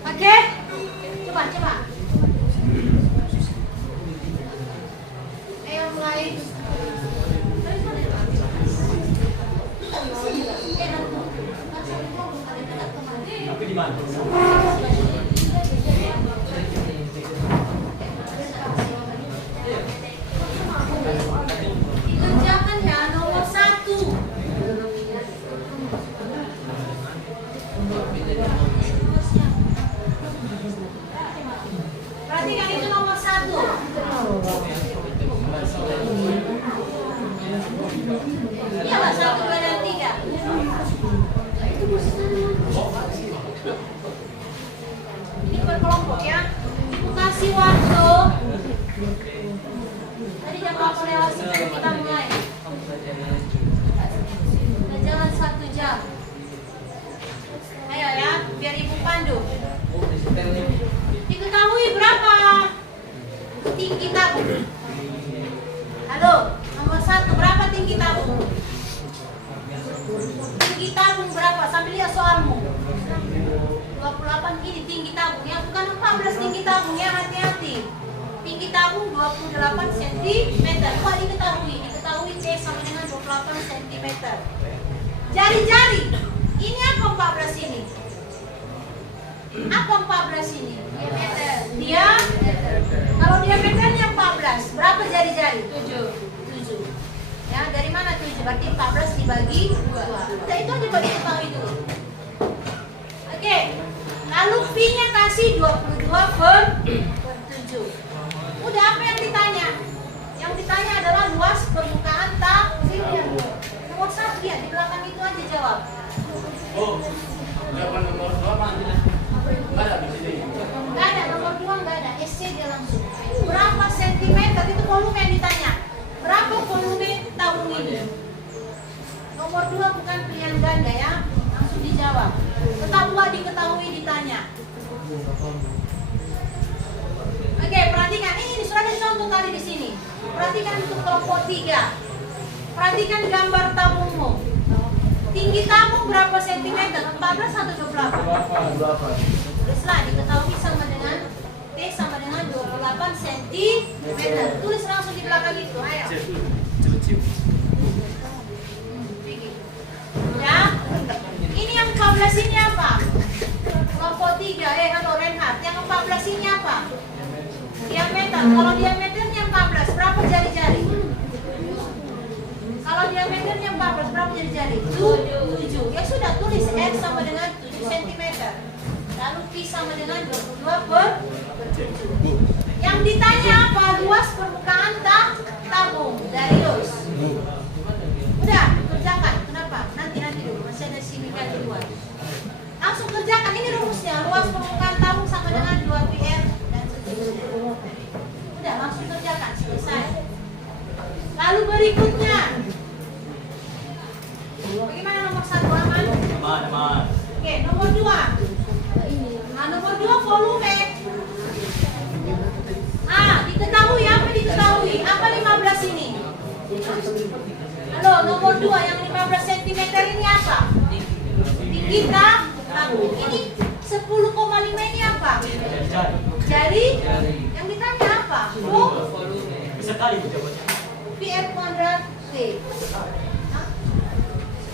Oke, coba. langsung kita mulai. Udah jalan 1 jam. Ayo ya, biar ibu pandu. Diketahui berapa tinggi tabung? Halo, nomor 1 berapa tinggi tabung? Tinggi tabung berapa? Sambil lihat soalmu. 28 ini tinggi tabung ya, bukan 14 tinggi tabung ya, hati-hati. Tinggi tabung 28 cm. Wah, diketahui T sama dengan 28 cm. Jari-jari. Ini apa 14 ini? Apa 14 ini? Diameter. Dia? Kalau diameternya 14, berapa jari-jari? 7. Ya, dari mana 7? Berarti 14 dibagi 2. Udah, itu aja bagi ketahui dulu. Oke. Lalu pi-nya kasih 22/7. Udah, apa yang ditanya? Yang ditanya adalah luas permukaan tabung. Nomor 1 ya, di belakang itu aja jawab. Oh, jawaban nomor 2 Pak. Nggak ada di sini. Nggak ada, nomor 2 nggak ada, SC dia langsung. Berapa sentimeter itu volume yang ditanya? Berapa volume tabung ini? Nomor 2 bukan pilihan ganda ya, langsung dijawab. Tetap diketahui ditanya. Oke, perhatikan ini sudah ada contoh tadi di sini. Perhatikan untuk kelompok 3. Perhatikan gambar tabungmu. Tinggi tabung berapa sentimeter? 14 atau 28? Tulislah, diketahui sama dengan T sama dengan 28 cm. Tulis langsung di belakang itu, ayo. Ya. Ini yang 14 ini apa? Kelompok 3, halo Renhard. Yang 14 ini apa? Diameter. Kalau diameternya 14, berapa jari-jari? Kalau diameternya 14, berapa jari-jari? 7. Ya sudah, tulis R sama dengan 7 cm. Lalu Pi sama dengan 22/7. Yang ditanya apa? Luas permukaan tabung. Darius. Udah, kerjakan. Kenapa? Nanti dulu. Masih ada simika di luar. Langsung kerjakan. Ini rumusnya. Luas permukaan tabung sama dengan 2πr dan seterusnya. Udah, langsung kerjakan. Selesai. Lalu berikutnya. Bagaimana nomor 1 aman? Aman. Oke, nomor 2. Nah, nomor 2 volume. Diketahui apa diketahui? Apa 15 ini? Halo, nomor 2 yang 15 cm ini apa? Tinggi tabung. Ini 10,5 ini apa? Jari. Yang ditanya apa? Bisa kali jawabannya. PR kuadrat T.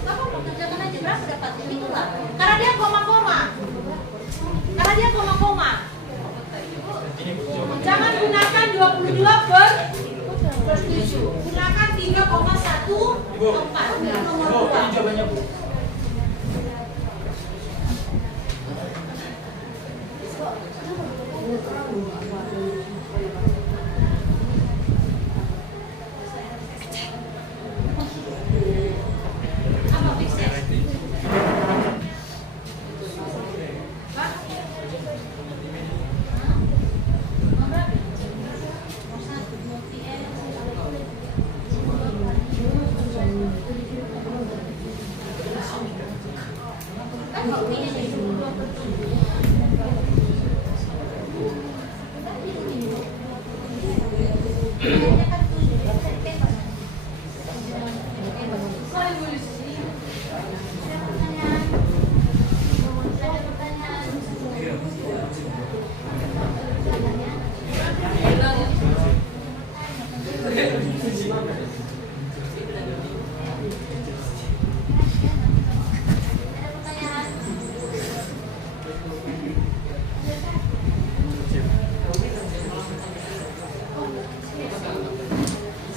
Gak apa-apa, kerjakan aja. Berapa dapat? Itulah. Karena dia koma-koma. Jangan gunakan 22/7. Gunakan 3,14. Nomor 2. Jawabannya Bu. Apa Pisces? Pak? Nomor berapa? Nomor 1, 2pr. Kan buktinya jadi 22/7.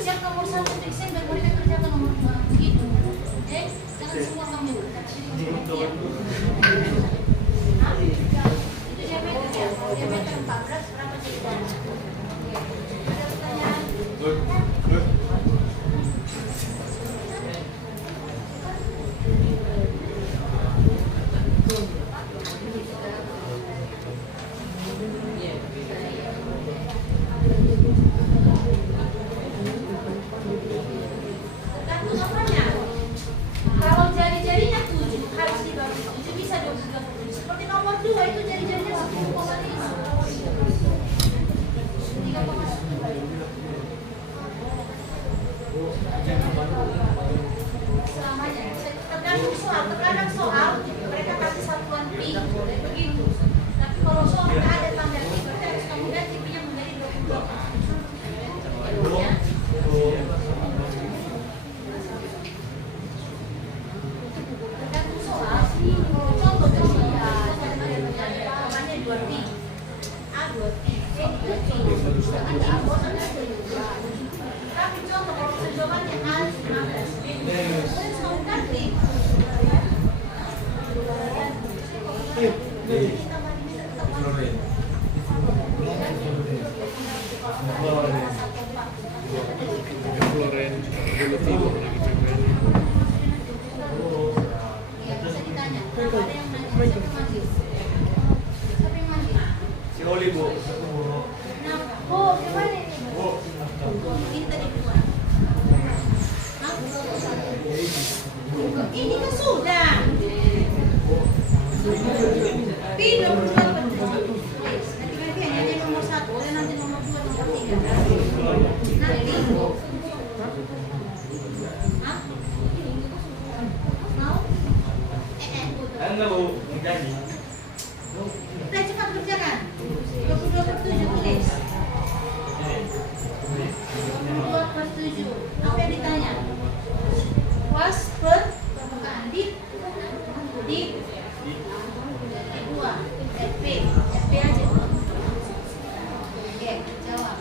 Siap nomor 1 Pisces dan mereka kerjakan nomor 2 begitu. Oke, jangan semua kamu. Hah? Itu diameter ya. Diameter 14 berapa jari? Oke. Ada pertanyaan? Good. Iya, bisa ditanya. Ada yang nanya, siapa mandi? Siapa yang mandi? Si Oli, Bu. Nah, oh, gimana ini? Ini tadi dua. Hah? Ini kan sudah. Pindah dua betul. Nanti hanya nomor 1 dan nanti nomor 2, nomor 3. Nanti. Hah? Mau? Anda mau menjadi? Udah cepat kerjakan. 22/7 tulis. 22/7. Apa yang ditanya? Was permukaan di dua. P aja. Oke, jawab.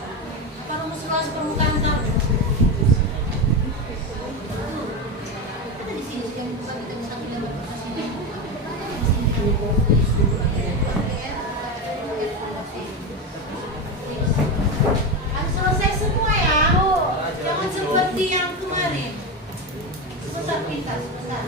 Apa rumus luas permukaan kamu? Ada di sini yang bukan kita bisa gambar di sini. Harus selesai semua ya. Jangan seperti yang kemarin. Sebentar pintar, sebentar.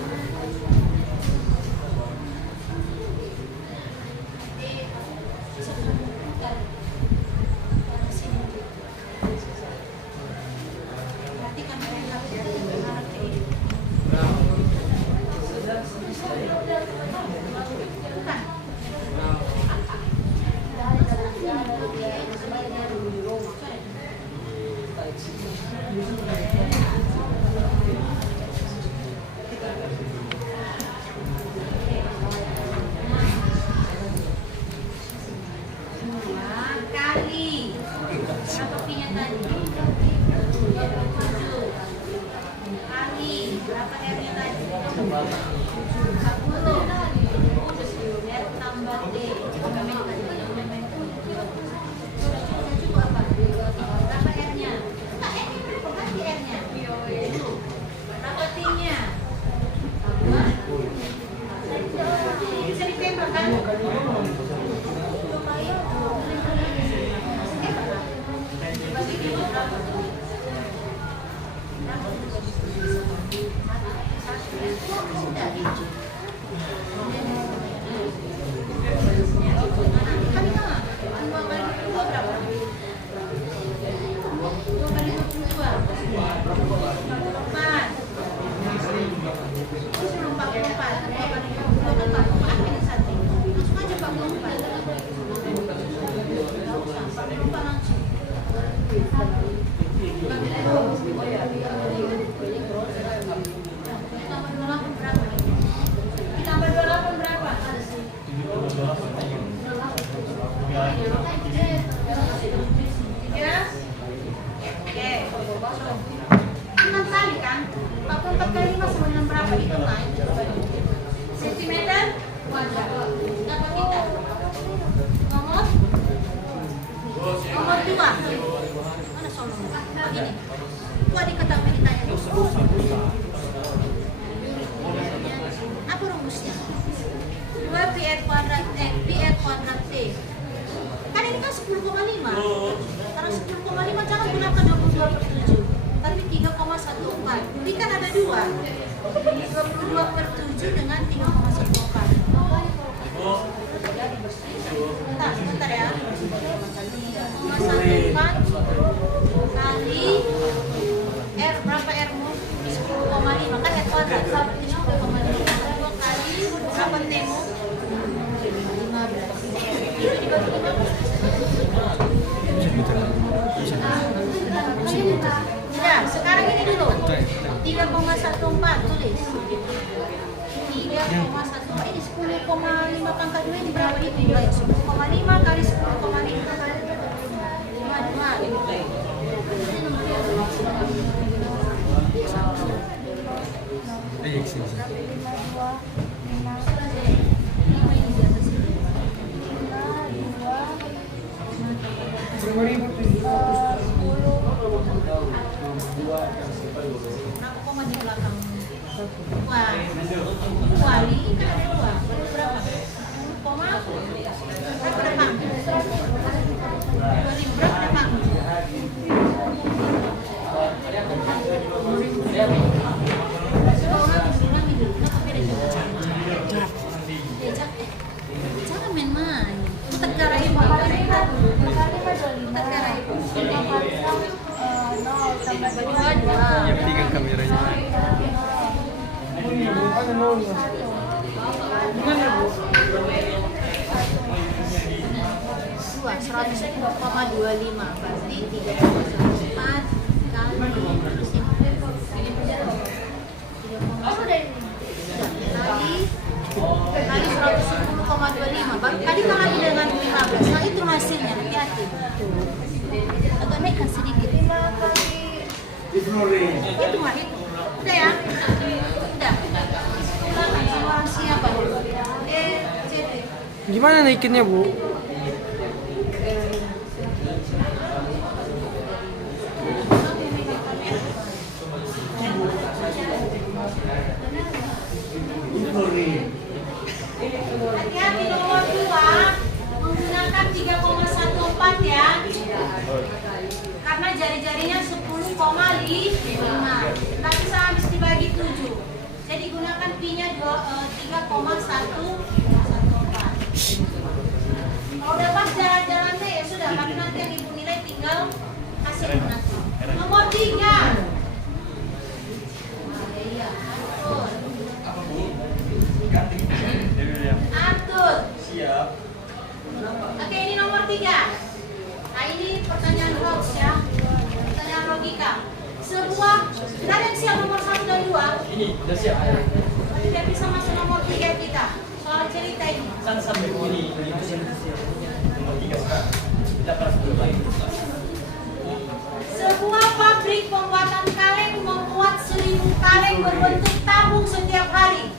Berarti kamera yang harus mengarah ke ini. Bukan. Nah, kali. Berapa P-nya tadi? 27. Kali. Berapa R-nya tadi? 40. R tambah D. Cukup apa? Berapa R-nya? Enggak, berarti R-nya. Berapa T-nya? Bisa ditembak kan? Ditambah 28 berapa? Ya? Oke. Enam kali kan? 44 kali 5 sama dengan berapa? Itu naik. Sentimeter kuadrat. Berapa kita? Nomor? Nomor 2. Mana soal nomor? Ini. Itu adik ketahui ditanya. Apa rumusnya? 2 PR kuadrat T. Kan ini kan 10,5. Karena 10,5 jangan gunakan 22/7. Tapi 3,14. Ini kan ada 2. 22/7 dengan 3,14. Sebentar ya. 3,14 kali R berapa R-mu? 10,5 kan R kuadrat. Berarti 10,5. 2 kali berapa T-mu? 15. Itu dibagi 15. Ya, sekarang ini dulu. 3,14 tulis. 3,14 ini 10,5 pangkat 2 ini berapa itu? 10,5 kali 10,5 kali Kenapa koma di belakang? Wali kan ada 2. Berapa? Koma berapa depan? 2000 berapa depan? kameranya. Dua, 100,25 berarti 3,4 kali kali 110,25 baru tadi kan lagi dengan 15. Nah itu hasilnya, hati-hati. Agak naikkan sedikit. 5 kali itu mah itu. Udah ya? Udah. Ulangan sama orang siapa? DCT. Gimana naikinnya, Bu? Hati-hati nomor 2 menggunakan 3,14 ya. Karena jari-jarinya 10,5. Tapi saya habis dibagi 7. Jadi gunakan pi-nya 3,114. Kalau udah pas jalan-jalannya ya sudah, tapi nanti yang ibu nilai tinggal hasil nanti. Nomor 3. Iya, atur. Siap. Oke, ini nomor 3. Nah, ini pertanyaan hoax ya. Pertanyaan logika. Sebuah, ada yang siap nomor 1 dan 2? Ini udah siap. Tidak bisa masuk nomor 3 kita. Soal cerita ini. Sampai ini nomor 3 sekarang. Kita pas dulu lagi. Sebuah pabrik pembuatan kaleng membuat 1000 kaleng berbentuk tabung setiap hari.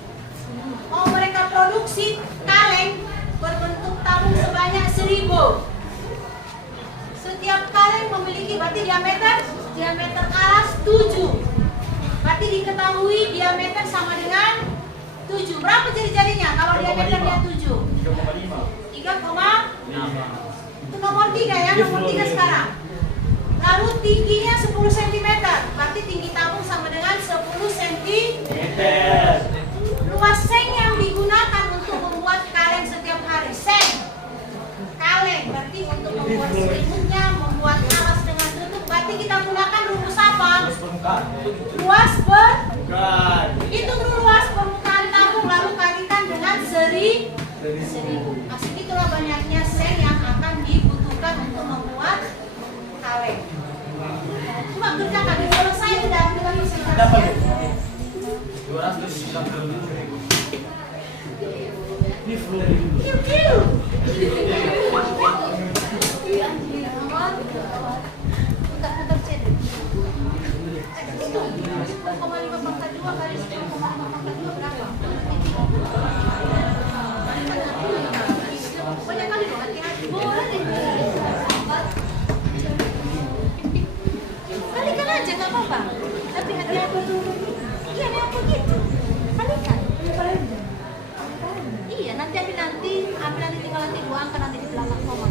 Mau mereka produksi kaleng berbentuk tabung sebanyak 1000. Setiap kaleng memiliki berarti diameter alas 7. Berarti diketahui diameter sama dengan 7. Berapa jari-jarinya kalau diameternya 7? 3,5. 3, itu nomor 3 ya, nomor 3 sekarang. Lalu tingginya 10 cm. Berarti tinggi tabung sama dengan 10 cm. Luas seng yang digunakan untuk membuat kaleng setiap hari. Seng. Kaleng. Berarti untuk membuat selimutnya, membuat alas dengan tutup. Berarti kita gunakan rumus apa? Luas Bukan. hitung dulu luas permukaan tabung lalu kalikan dengan 1000. Nah, segitulah banyaknya seng yang akan dibutuhkan untuk membuat kaleng. Cuma kerjakan, selesai udah dengan Dapat. presentasinya. 290.000. Ini full. Kiu kiu. Putar-putar C. Itu 10,5 pangkat 2 kali 10,5 pangkat 2 berapa? Banyak kali loh, hati-hati. Boleh deh. Kalikan aja, gak apa-apa. Tapi hati-hati. Iya, memang begitu. Kalikan. Iya, nanti tinggal nanti 2 angka nanti di belakang koma.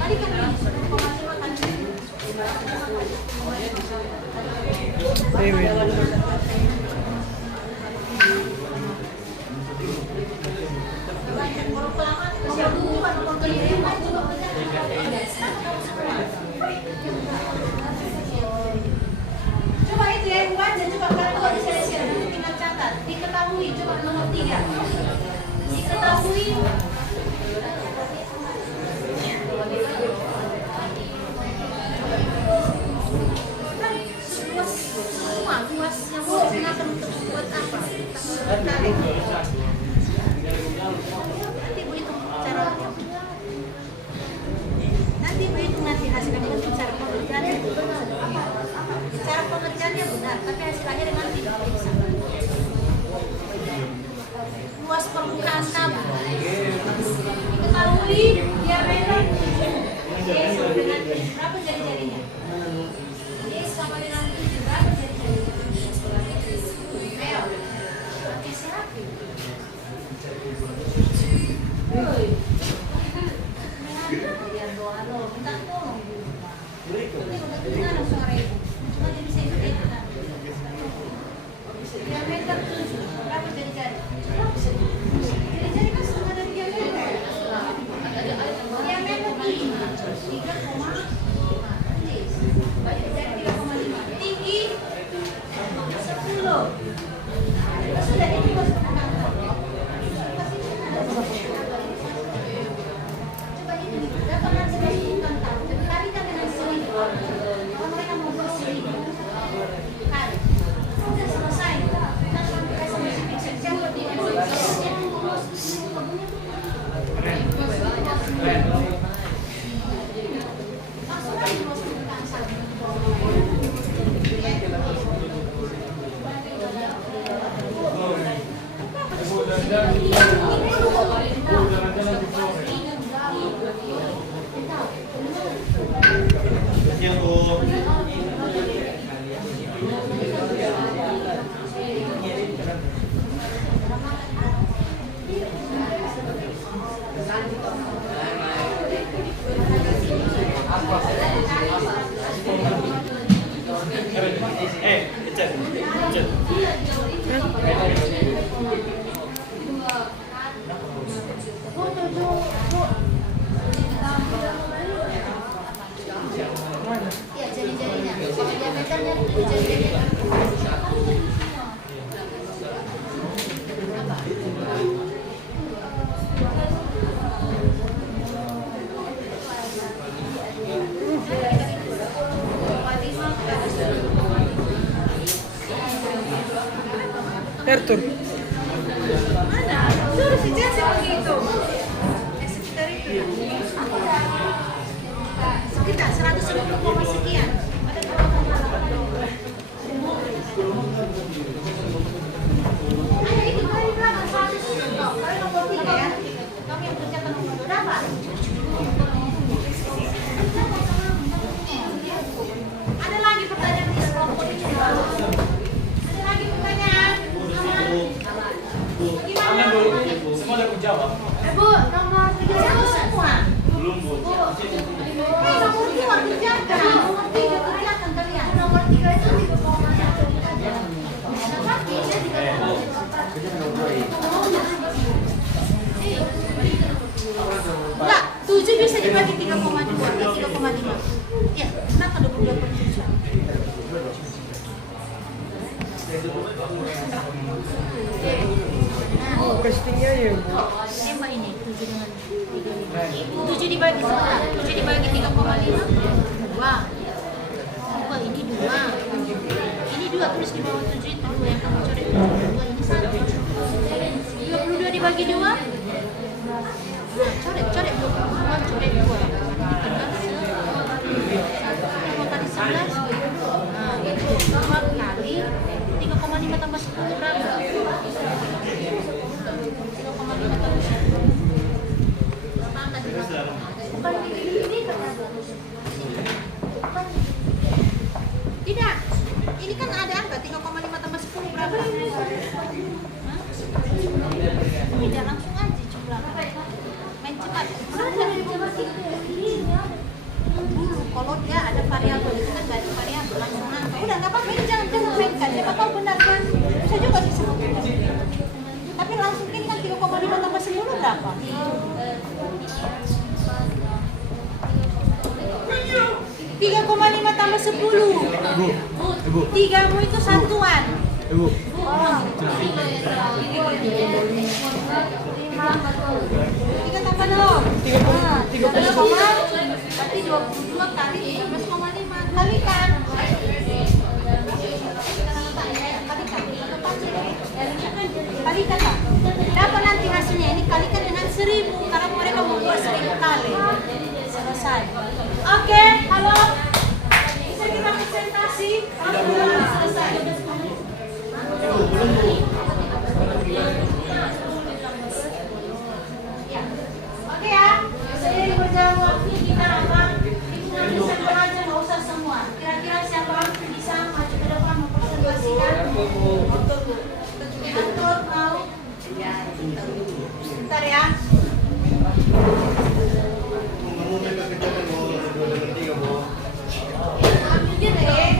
Kalikan ini 10,5 kali 10. Coba itu ya, ibu baca coba kalau kau diselesaikan nanti tinggal catat. Diketahui coba nomor 3. Diketahui semua luas yang mau digunakan untuk membuat apa? Kaleng. Nanti ibu hitung cara nanti ibu hitung nanti hasilnya dengan cara pengerjaannya benar. Cara pengerjaannya benar, tapi hasilnya dengan tidak bisa. Luas permukaan tabung. Diketahui diameter 7. sama dengan berapa jari-jarinya? Sama dengan 7 berapa jari-jarinya? Ayo. Pakai siapa? Biar doa lo, minta tolong. Ini udah dengar suara ibu. Cuma dia bisa ikut diameter 7. Berapa jari-jari? Jari-jari kan setengah dari diameter. Diameter 3,5. kecil Bu. Iya, jari-jarinya. Kalau diameternya itu jari-jarinya. Arthur. Suruh si Jesse begitu. Sekitar itu. Sekitar 150, sekian. Ada itu kali berapa? 100. Kali nomor 3 ya. Kami yang kerjakan nomor berapa? Ada lagi pertanyaan di kelompok ini. Ada lagi pertanyaan? Gimana? Semua udah aku jawab. Bu, nomor 3 semua. Belum Bu. Nomor 2 kerjakan. Nomor 3 kerjakan kalian. Nomor 3 itu 3,1. Enggak, 7 bisa dibagi 3,2. 3,5. Iya, kenapa 22/7? Castingnya ya Bu. Tema ini 7 dengan 3. 7 dibagi 3,5. 2. Ini 2. Ini 2 tulis di bawah 7 itu 2 yang kamu coret. 2 ini 1. 22 dibagi 2. Nah, coret 2 coret 2. Kalau tadi 11. Nah, itu 2 kali 3,5 tambah 10 berapa? 3,5 tambah 10. Bukan ini ternyata. Bukan. Tidak. Ini kan ada angka 3,5 tambah 10 berapa? Hah? Tidak, langsung aja jumlah. Main cepat. Dulu kalau dia ada variabel itu kan nggak ada variabel langsung angka. Udah nggak apa-apa, ini jangan mainkan. Siapa tahu benar kan? Bisa juga sih semua benar. Tapi langsung ini kan 3,5 tambah 10 berapa? 3,5 tambah 10. Ibu. 3-mu itu satuan. Ibu. Oh. 3 tambah 0. 3 koma. Berarti 22 kali 13,5. Kalikan. Kalikan lah. Berapa nanti hasilnya? Ini kalikan dengan 1000 karena mereka membuat 1000 kali. Selesai. Oke, halo. Bisa kita presentasi? Selesai. Ya. Oke ya. Seiring berjalan waktu kita apa? Hitungan bisa belajar nggak usah semua. Kira-kira siapa bisa maju ke depan mempresentasikan? Atur mau? Bentar ya. Ambil dia deh.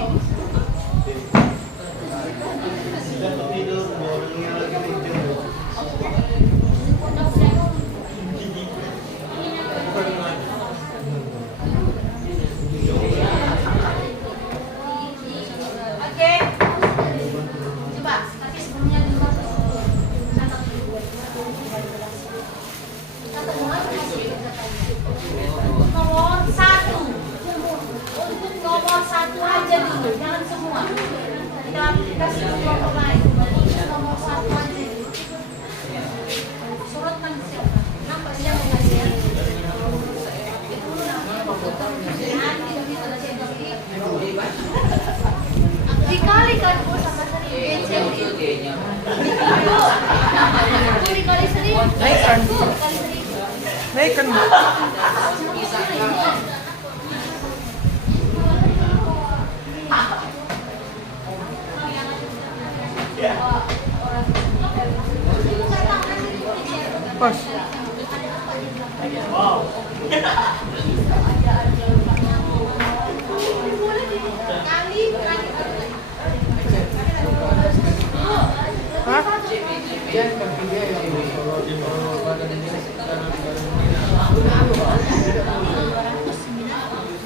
Oke. Coba, tapi sebelumnya dulu. Nomor 1. Untuk nomor 1 aja dulu, jangan semua. Kita kasih kelompok lain. Nomor 1 aja dulu. Surat kan siapa? Nampak siapa ngasih ya? Dikalikan Bu sama 1000. Dikali 1000. Naikkan. Naikkan Bu. orang Pas. Wow. Hah?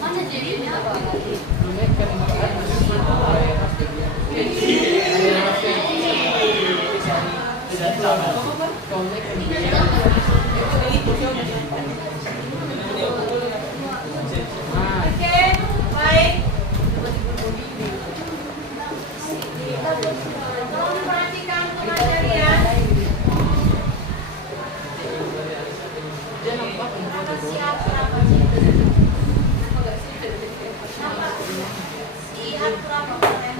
mana jadinya apa lagi? Oke, baik. Tolong diperhatikan untuk materian. Apa siap berapa sih? Siap berapa kalian?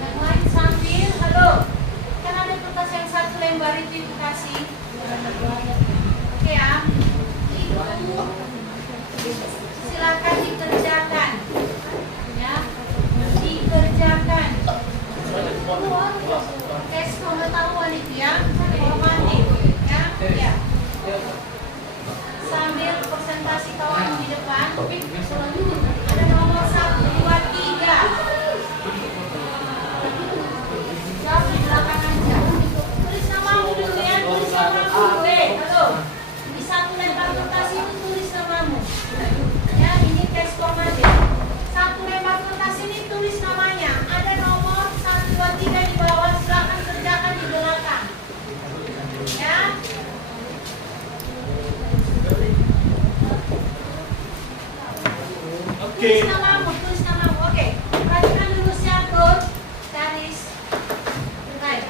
Yang lain sambil, halo. Kan ada kertas yang satu lembar itu ibu kasih. Oke ya. Itu silakan dikerjakan. Ya, dikerjakan. Tes pengetahuan itu ya, formatif. Ya, ya. Sambil presentasi kawan di depan. Ada nomor 1, 2, 3. Jawab di belakang aja. Tulis namamu dulu ya, tulis namamu dulu. Halo. Di satu lembar kertas itu tulis namamu. Ya, ini tes formatif. Satu lembar kertas ini tulis namanya. Ada nomor 1, 2, 3 di bawah. Silakan kerjakan di belakang. Ya. Oke. Tulis namamu, tulis namamu. Oke. Perhatikan dulu siapun. Garis. Baik.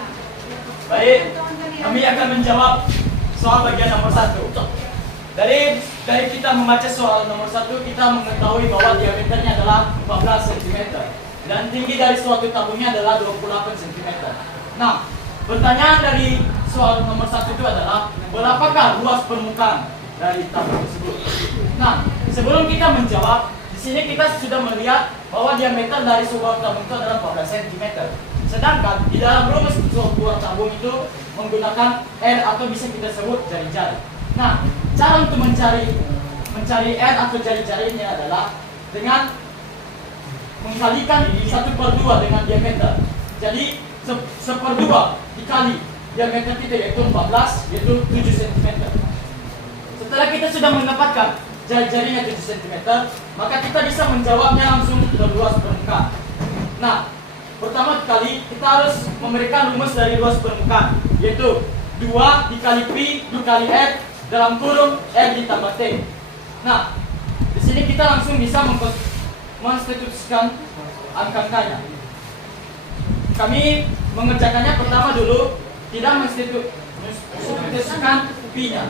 Baik, kami akan menjawab soal bagian nomor 1. Dari kita membaca soal nomor 1, kita mengetahui bahwa diameternya adalah 14 cm dan tinggi dari suatu tabungnya adalah 28 cm. Nah, pertanyaan dari soal nomor 1 itu adalah berapakah luas permukaan dari tabung tersebut? Nah, sebelum kita menjawab, di sini kita sudah melihat bahwa diameter dari sebuah tabung itu adalah 14 cm. Sedangkan di dalam rumus sebuah tabung itu menggunakan R atau bisa kita sebut jari-jari. Nah, cara untuk mencari R atau jari-jari ini adalah dengan mengkalikan 1/2 dengan diameter. Jadi 1/2 dikali diameter kita yaitu 14, yaitu 7 cm. Setelah kita sudah mendapatkan jari-jarinya 7 cm, maka kita bisa menjawabnya langsung berluas permukaan. Nah, pertama kali kita harus memberikan rumus dari luas permukaan, yaitu 2 dikali Pi dikali R dalam kurung R ditambah T. Nah, di sini kita langsung bisa menstitusikan angka-angkanya. Kami mengerjakannya pertama dulu tidak menstitusikan Pi-nya,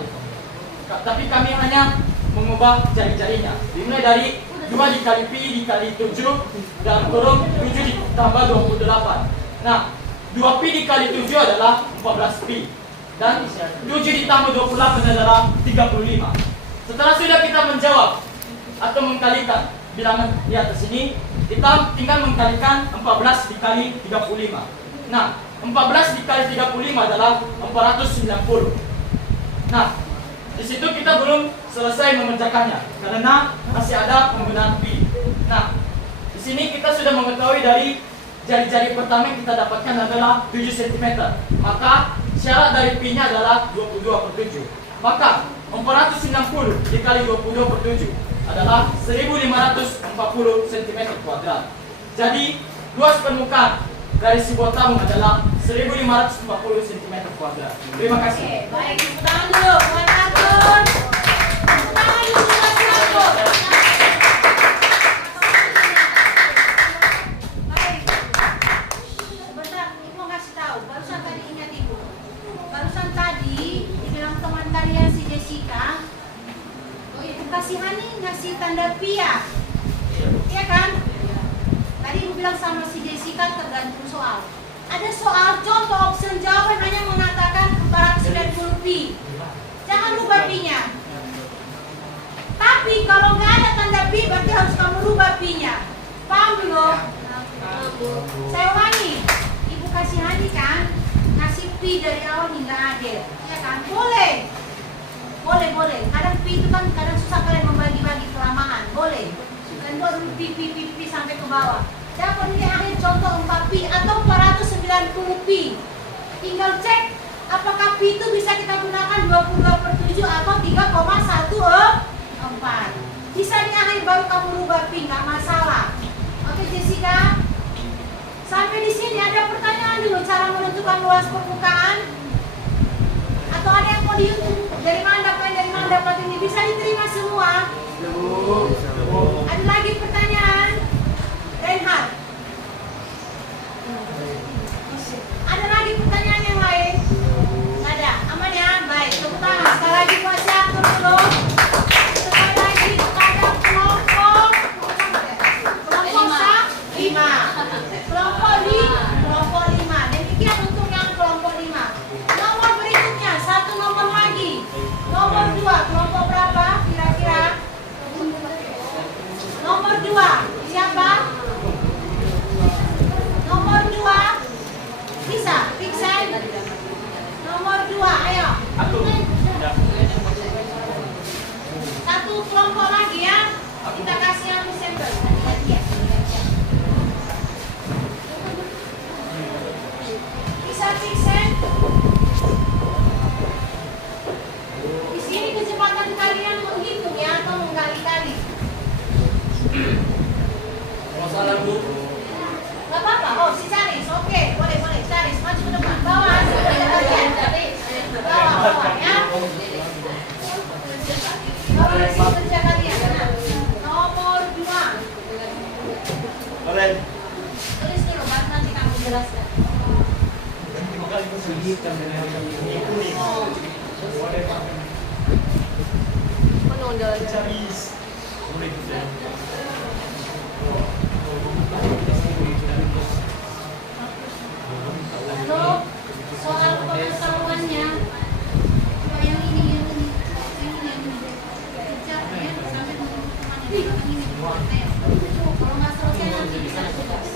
tapi kami hanya mengubah jari-jarinya. Dimulai dari 2 dikali Pi dikali 7 dalam kurung 7 ditambah 28. Nah, 2 Pi dikali 7 adalah 14 Pi. Dan 7 ditambah 28 adalah 35. Setelah sudah kita menjawab atau mengkalikan bilangan di atas ini, kita tinggal mengkalikan 14 dikali 35. Nah, 14 dikali 35 adalah 490. Nah, di situ kita belum selesai mengerjakannya karena masih ada penggunaan Pi. Nah, di sini kita sudah mengetahui dari jari-jari pertama yang kita dapatkan adalah 7 cm. Maka syarat dari Pi-nya adalah 22/7. Maka 490 dikali 22/7 adalah 1540 cm². Jadi luas permukaan dari sebuah tabung adalah 1540 cm². Terima kasih. Oke, baik, tepuk tangan dulu, buat Atun. Tepuk tangan dulu buat Atun. Baik. Sebentar, Ibu mau kasih tahu. Barusan tadi ingat Ibu. Barusan tadi dibilang teman kalian si Jessica. Oh iya, kasih Hani ngasih tanda pia. Iya kan? Tadi Ibu bilang sama si Jessica tergantung soal. Ada soal contoh option jawaban hanya mengatakan Tapi kalau nggak ada tanda pi, berarti harus kamu rubah pi-nya. Paham belum? Saya ulangi. Ibu kasihani kan, kasih pi dari awal hingga akhir, ya kan? Boleh. Boleh. Kadang pi itu kan kadang susah kalian membagi-bagi kelamaan. Boleh. Kalian buat dulu pi sampai ke bawah. Dapat di akhir contoh 4 pi atau 490 pi. Tinggal cek apakah pi itu bisa kita gunakan 22/7 atau 3,14. Bisa di akhir baru kamu rubah pi, nggak masalah. Oke Jessica. Sampai di sini ada pertanyaan dulu cara menentukan luas permukaan? Atau ada yang mau dihitung? Dari mana dapat ini? Bisa diterima semua? Ada lagi pertanyaan? Reinhard? Ada lagi pertanyaan yang lain? Nggak ada? Aman ya? Baik, tepuk tangan. Sekali lagi buat siapa dulu? Sekali lagi kepada kelompok 5. Kelompok 5. Demikian untuk yang kelompok 5. Nomor berikutnya, satu nomor lagi. Nomor 2, kelompok berapa kira-kira? Nomor 2, siapa? Nomor 2, bisa? Pixel? Nomor 2, ayo. Aku. Satu kelompok lagi ya. Kita kasih yang sampel. Bisa pixel? Di sini kecepatan kalian menghitung ya atau menggali-gali? Masalah Bu. Nggak apa-apa. Oh, si Caris. Oke, boleh. Caris, maju ke depan. Bawa hasil kerja kalian. Bawa ya. Bawa hasil kerja kalian. Nomor 2. Kalian. Tulis dulu, baru nanti kamu jelaskan. Lalu soal pengetahuannya, coba yang ini. Kejar ya, sampai teman-teman yang ini. Ayo. Kalau nggak selesai nanti bisa tugas.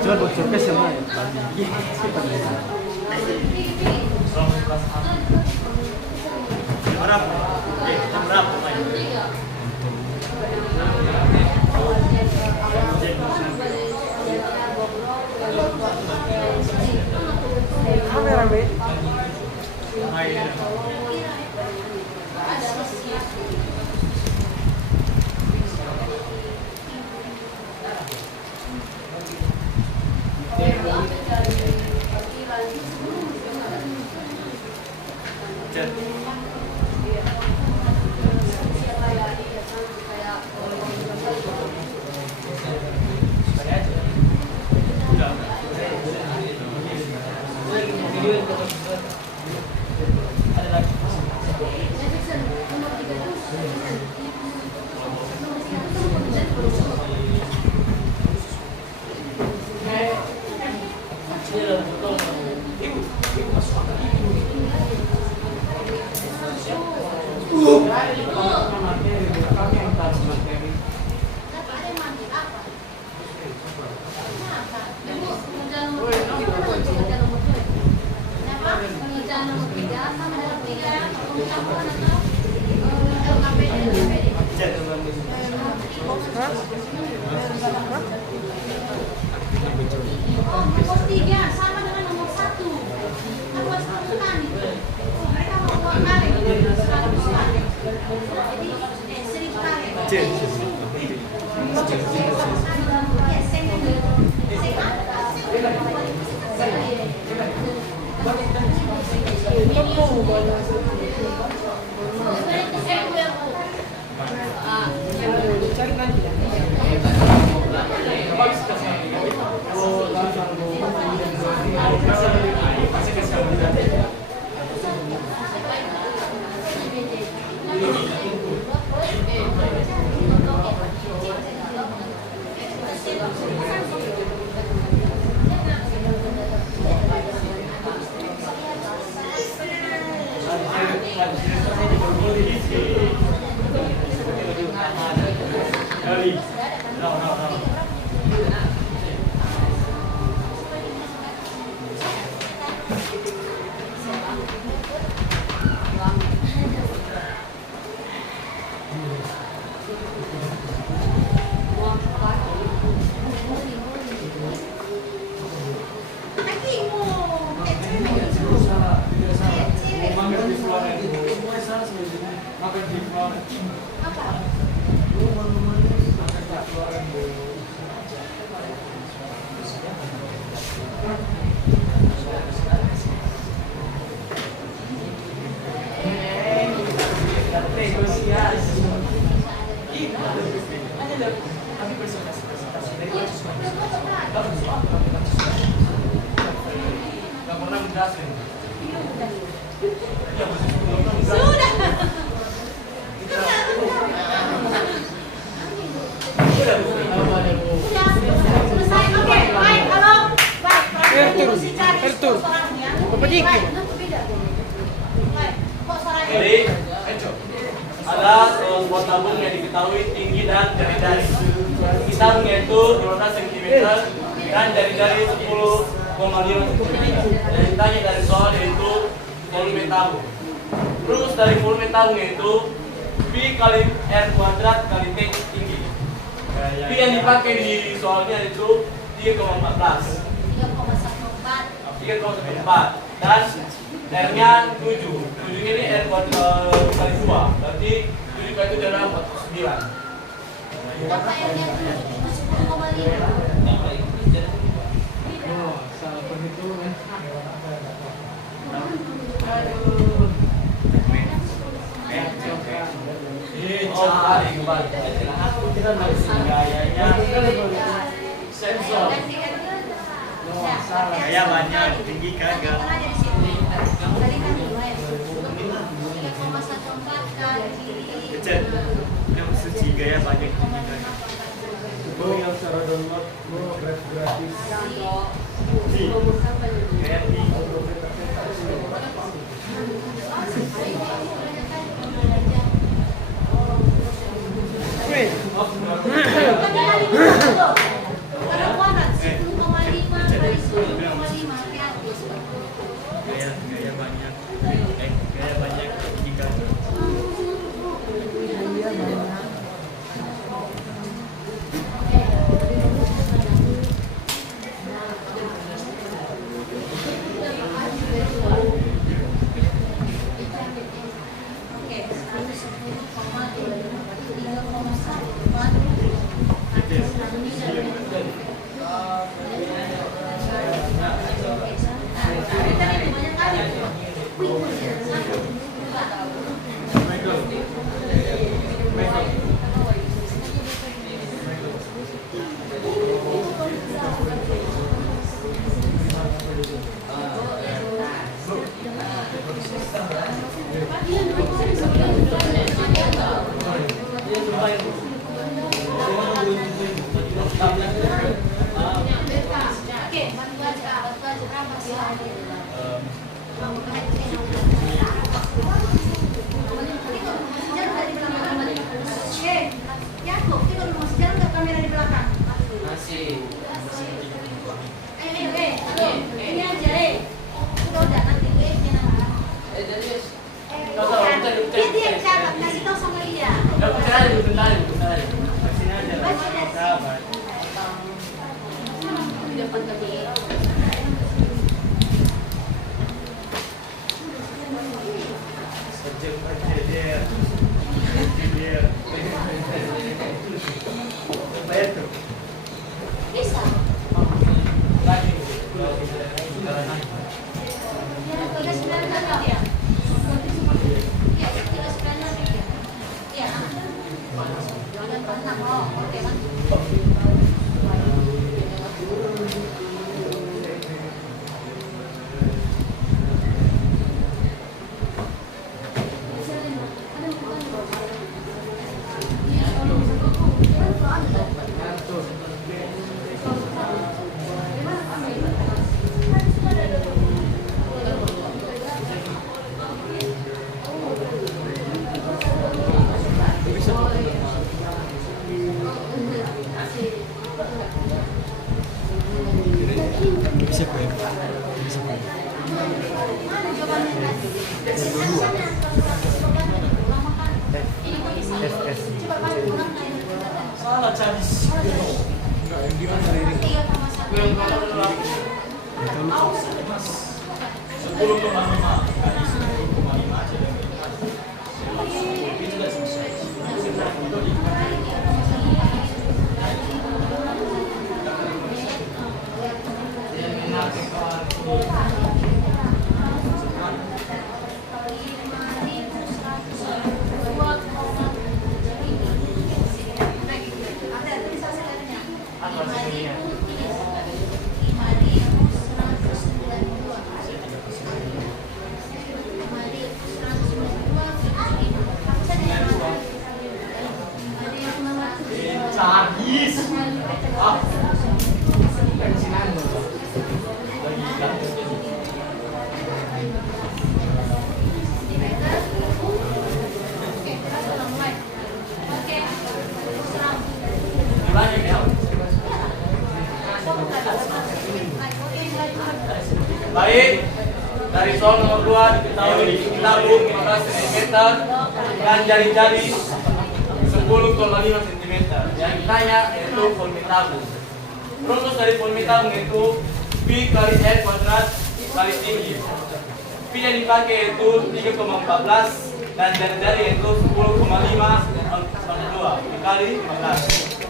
Coba bocor ke semua. Kamera be. Nomor 3 sama dengan nomor 1. Aku harus masukkan itu. Mereka mau 2 kali. 100 kali. Jadi 1000 kali. Minimum. Makan di bawah. Apa? Negosiasi. Iya. Hanya ada kami presentasi. Nggak pernah menjelasin. Sudah. Sudah selesai. Oke, baik. Halo. Baik. Terus cari sponsornya. Baik. Baik. Sponsornya. Jadi, ada spot tabung yang diketahui tinggi dan jari-jari. Kita yaitu 12 cm dan jari-jari 10,5 cm. Dan ditanya dari soal yaitu volume tabung. Terus dari volume tabung yaitu P kali R kuadrat kali T tinggi. P yang dipakai di soalnya itu 3,14. 3,14 dan R-nya 7. 7 ini R kali 2. Berarti 7 kali itu adalah 49. Berapa R-nya? 10,5. Oh, salah perhitungan. Oh, kembali. Aku kira masih gayanya sensor. Gaya banyak, tinggi kagak. Tadi kan 3,14 kali. Kecil. Yang suci gaya banyak tinggi kagak. Oh, yang secara download, gratis. Gaya tinggi. Gaya banyak. Gaya banyak tinggi kagak. Salah cari Sepuluh koma lima. Cagis. Ah. Gimana ya? Baik, dari soal nomor 2 diketahui ditabung 15 cm dan jari-jari 10,5 cm. Yang ditanya yaitu volume tabung. Rumus dari volume tabung itu P kali R kuadrat kali tinggi. P yang dipakai yaitu 3,14 dan jari-jari yaitu 10,5 dikali 15.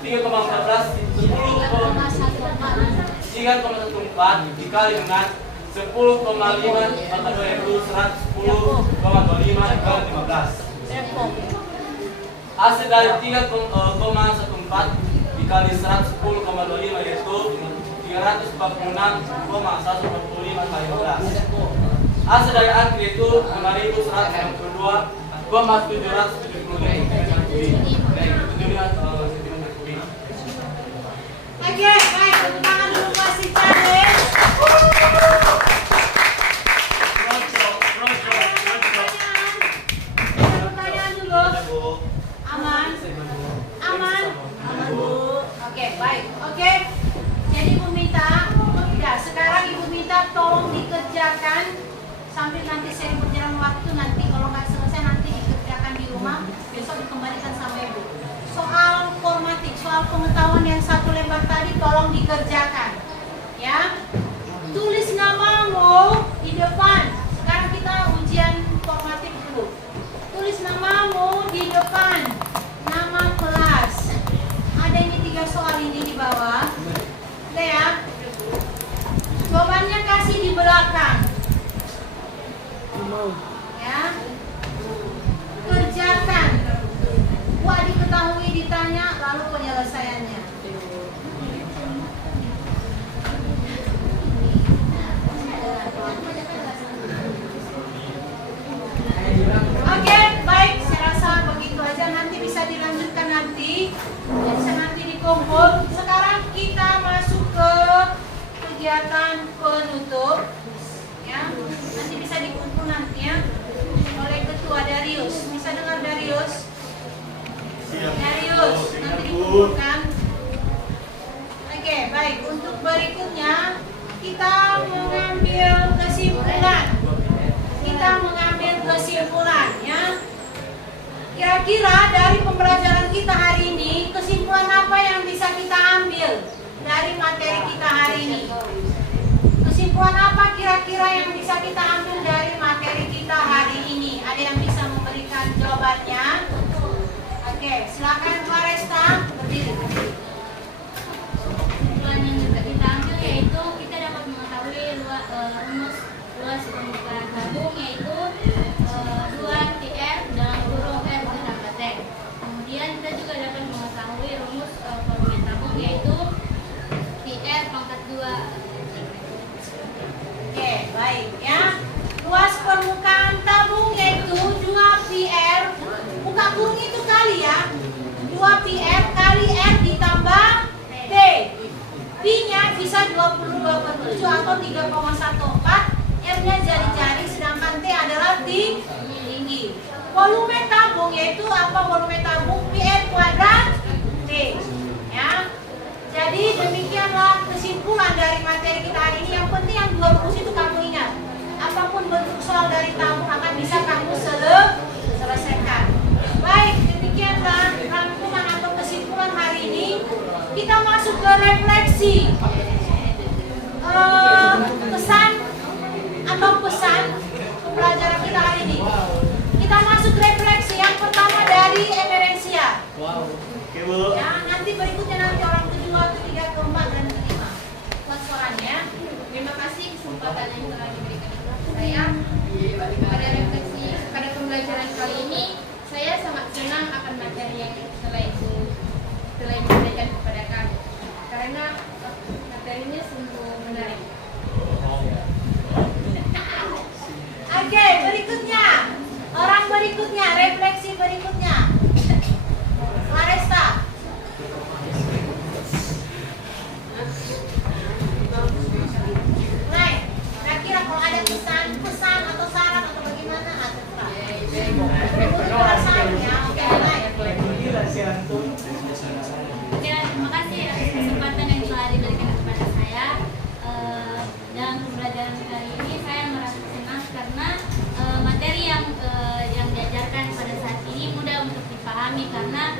3,14 3,14 dikali dengan 10,5 yaitu 110,25 dikali 15. Hasil dari 3,14 dikali 110,25 yaitu 346,145 kali 15. Hasil dari akhir itu 5.162,775 Oke, baik, tepuk tangan dulu buat si Charles. Ada pertanyaan dulu. Aman? Aman? Aman, Bu. Oke, baik. Oke. Jadi Ibu minta, ya sekarang Ibu minta tolong dikerjakan sambil nanti saya berjalan waktu, nanti kalau nggak selesai nanti dikerjakan di rumah, besok dikembalikan sama Ibu. Soal formatik, soal pengetahuan yang satu lembar tadi tolong dikerjakan, ya. Tulis namamu di depan. Sekarang kita ujian formatik dulu. Tulis namamu di depan, nama kelas. Ada ini 3 soal ini di bawah. Udah ya. Jawabannya kasih di belakang. Ya. Kerjakan. Wah, diketahui ditanya lalu penyelesaiannya. Oke, baik. Saya rasa begitu aja. Nanti bisa dilanjutkan nanti. Bisa nanti dikumpul. Sekarang kita masuk ke kegiatan penutup. Ya, nanti bisa dikumpul nanti ya oleh Ketua Darius. Bisa dengar Darius? Darius, nanti dikumpulkan. Oke, baik. Untuk berikutnya kita mengambil kesimpulan. Ya. Kira-kira dari pembelajaran kita hari ini, kesimpulan apa yang bisa kita ambil dari materi kita hari ini? Kesimpulan apa kira-kira yang bisa kita ambil dari materi kita hari ini? Ada yang bisa memberikan jawabannya? Oke, silakan Mbak Resta, berdiri. Kesimpulan yang bisa kita ambil yaitu kita dapat mengetahui rumus luas permukaan tabung yaitu 2 TR dalam kurung R ditambah T. Kemudian kita juga dapat mengetahui rumus volume tabung yaitu TR pangkat 2. Oke, baik ya. Luas permukaan tabung yaitu 2 PR, buka kurung itu kali ya. 2 PR kali R ditambah T. P-nya bisa 22/7 atau 3,14. R-nya jari-jari, sedangkan T adalah tinggi. Volume tabung yaitu apa? Volume tabung PR kuadrat T. Ya. Jadi demikianlah kesimpulan dari materi kita hari ini. Yang penting yang 2 rumus itu kamu ingat. Apapun bentuk soal dari tabung akan bisa kamu selesaikan. Baik, demikianlah rangkuman atau kesimpulan hari ini. Kita masuk ke refleksi. Pesan pembelajaran kita hari ini. Kita masuk refleksi. kesempatan yang telah diberikan kepada saya. Pada pembelajaran kali ini, saya sangat senang akan materi yang telah diberikan kepada kami. Karena materinya sungguh menarik. Oke, berikutnya. Orang berikutnya, refleksi berikutnya. Laresta. Mulai. Kira-kira kalau ada pesan atau saran atau bagaimana, terserah. Menurut perasaan ya, oke, mulai. Oke, terima kasih atas kesempatan yang telah diberikan kepada saya. Dalam pembelajaran kali ini saya merasa senang karena materi yang diajarkan pada saat ini mudah untuk dipahami karena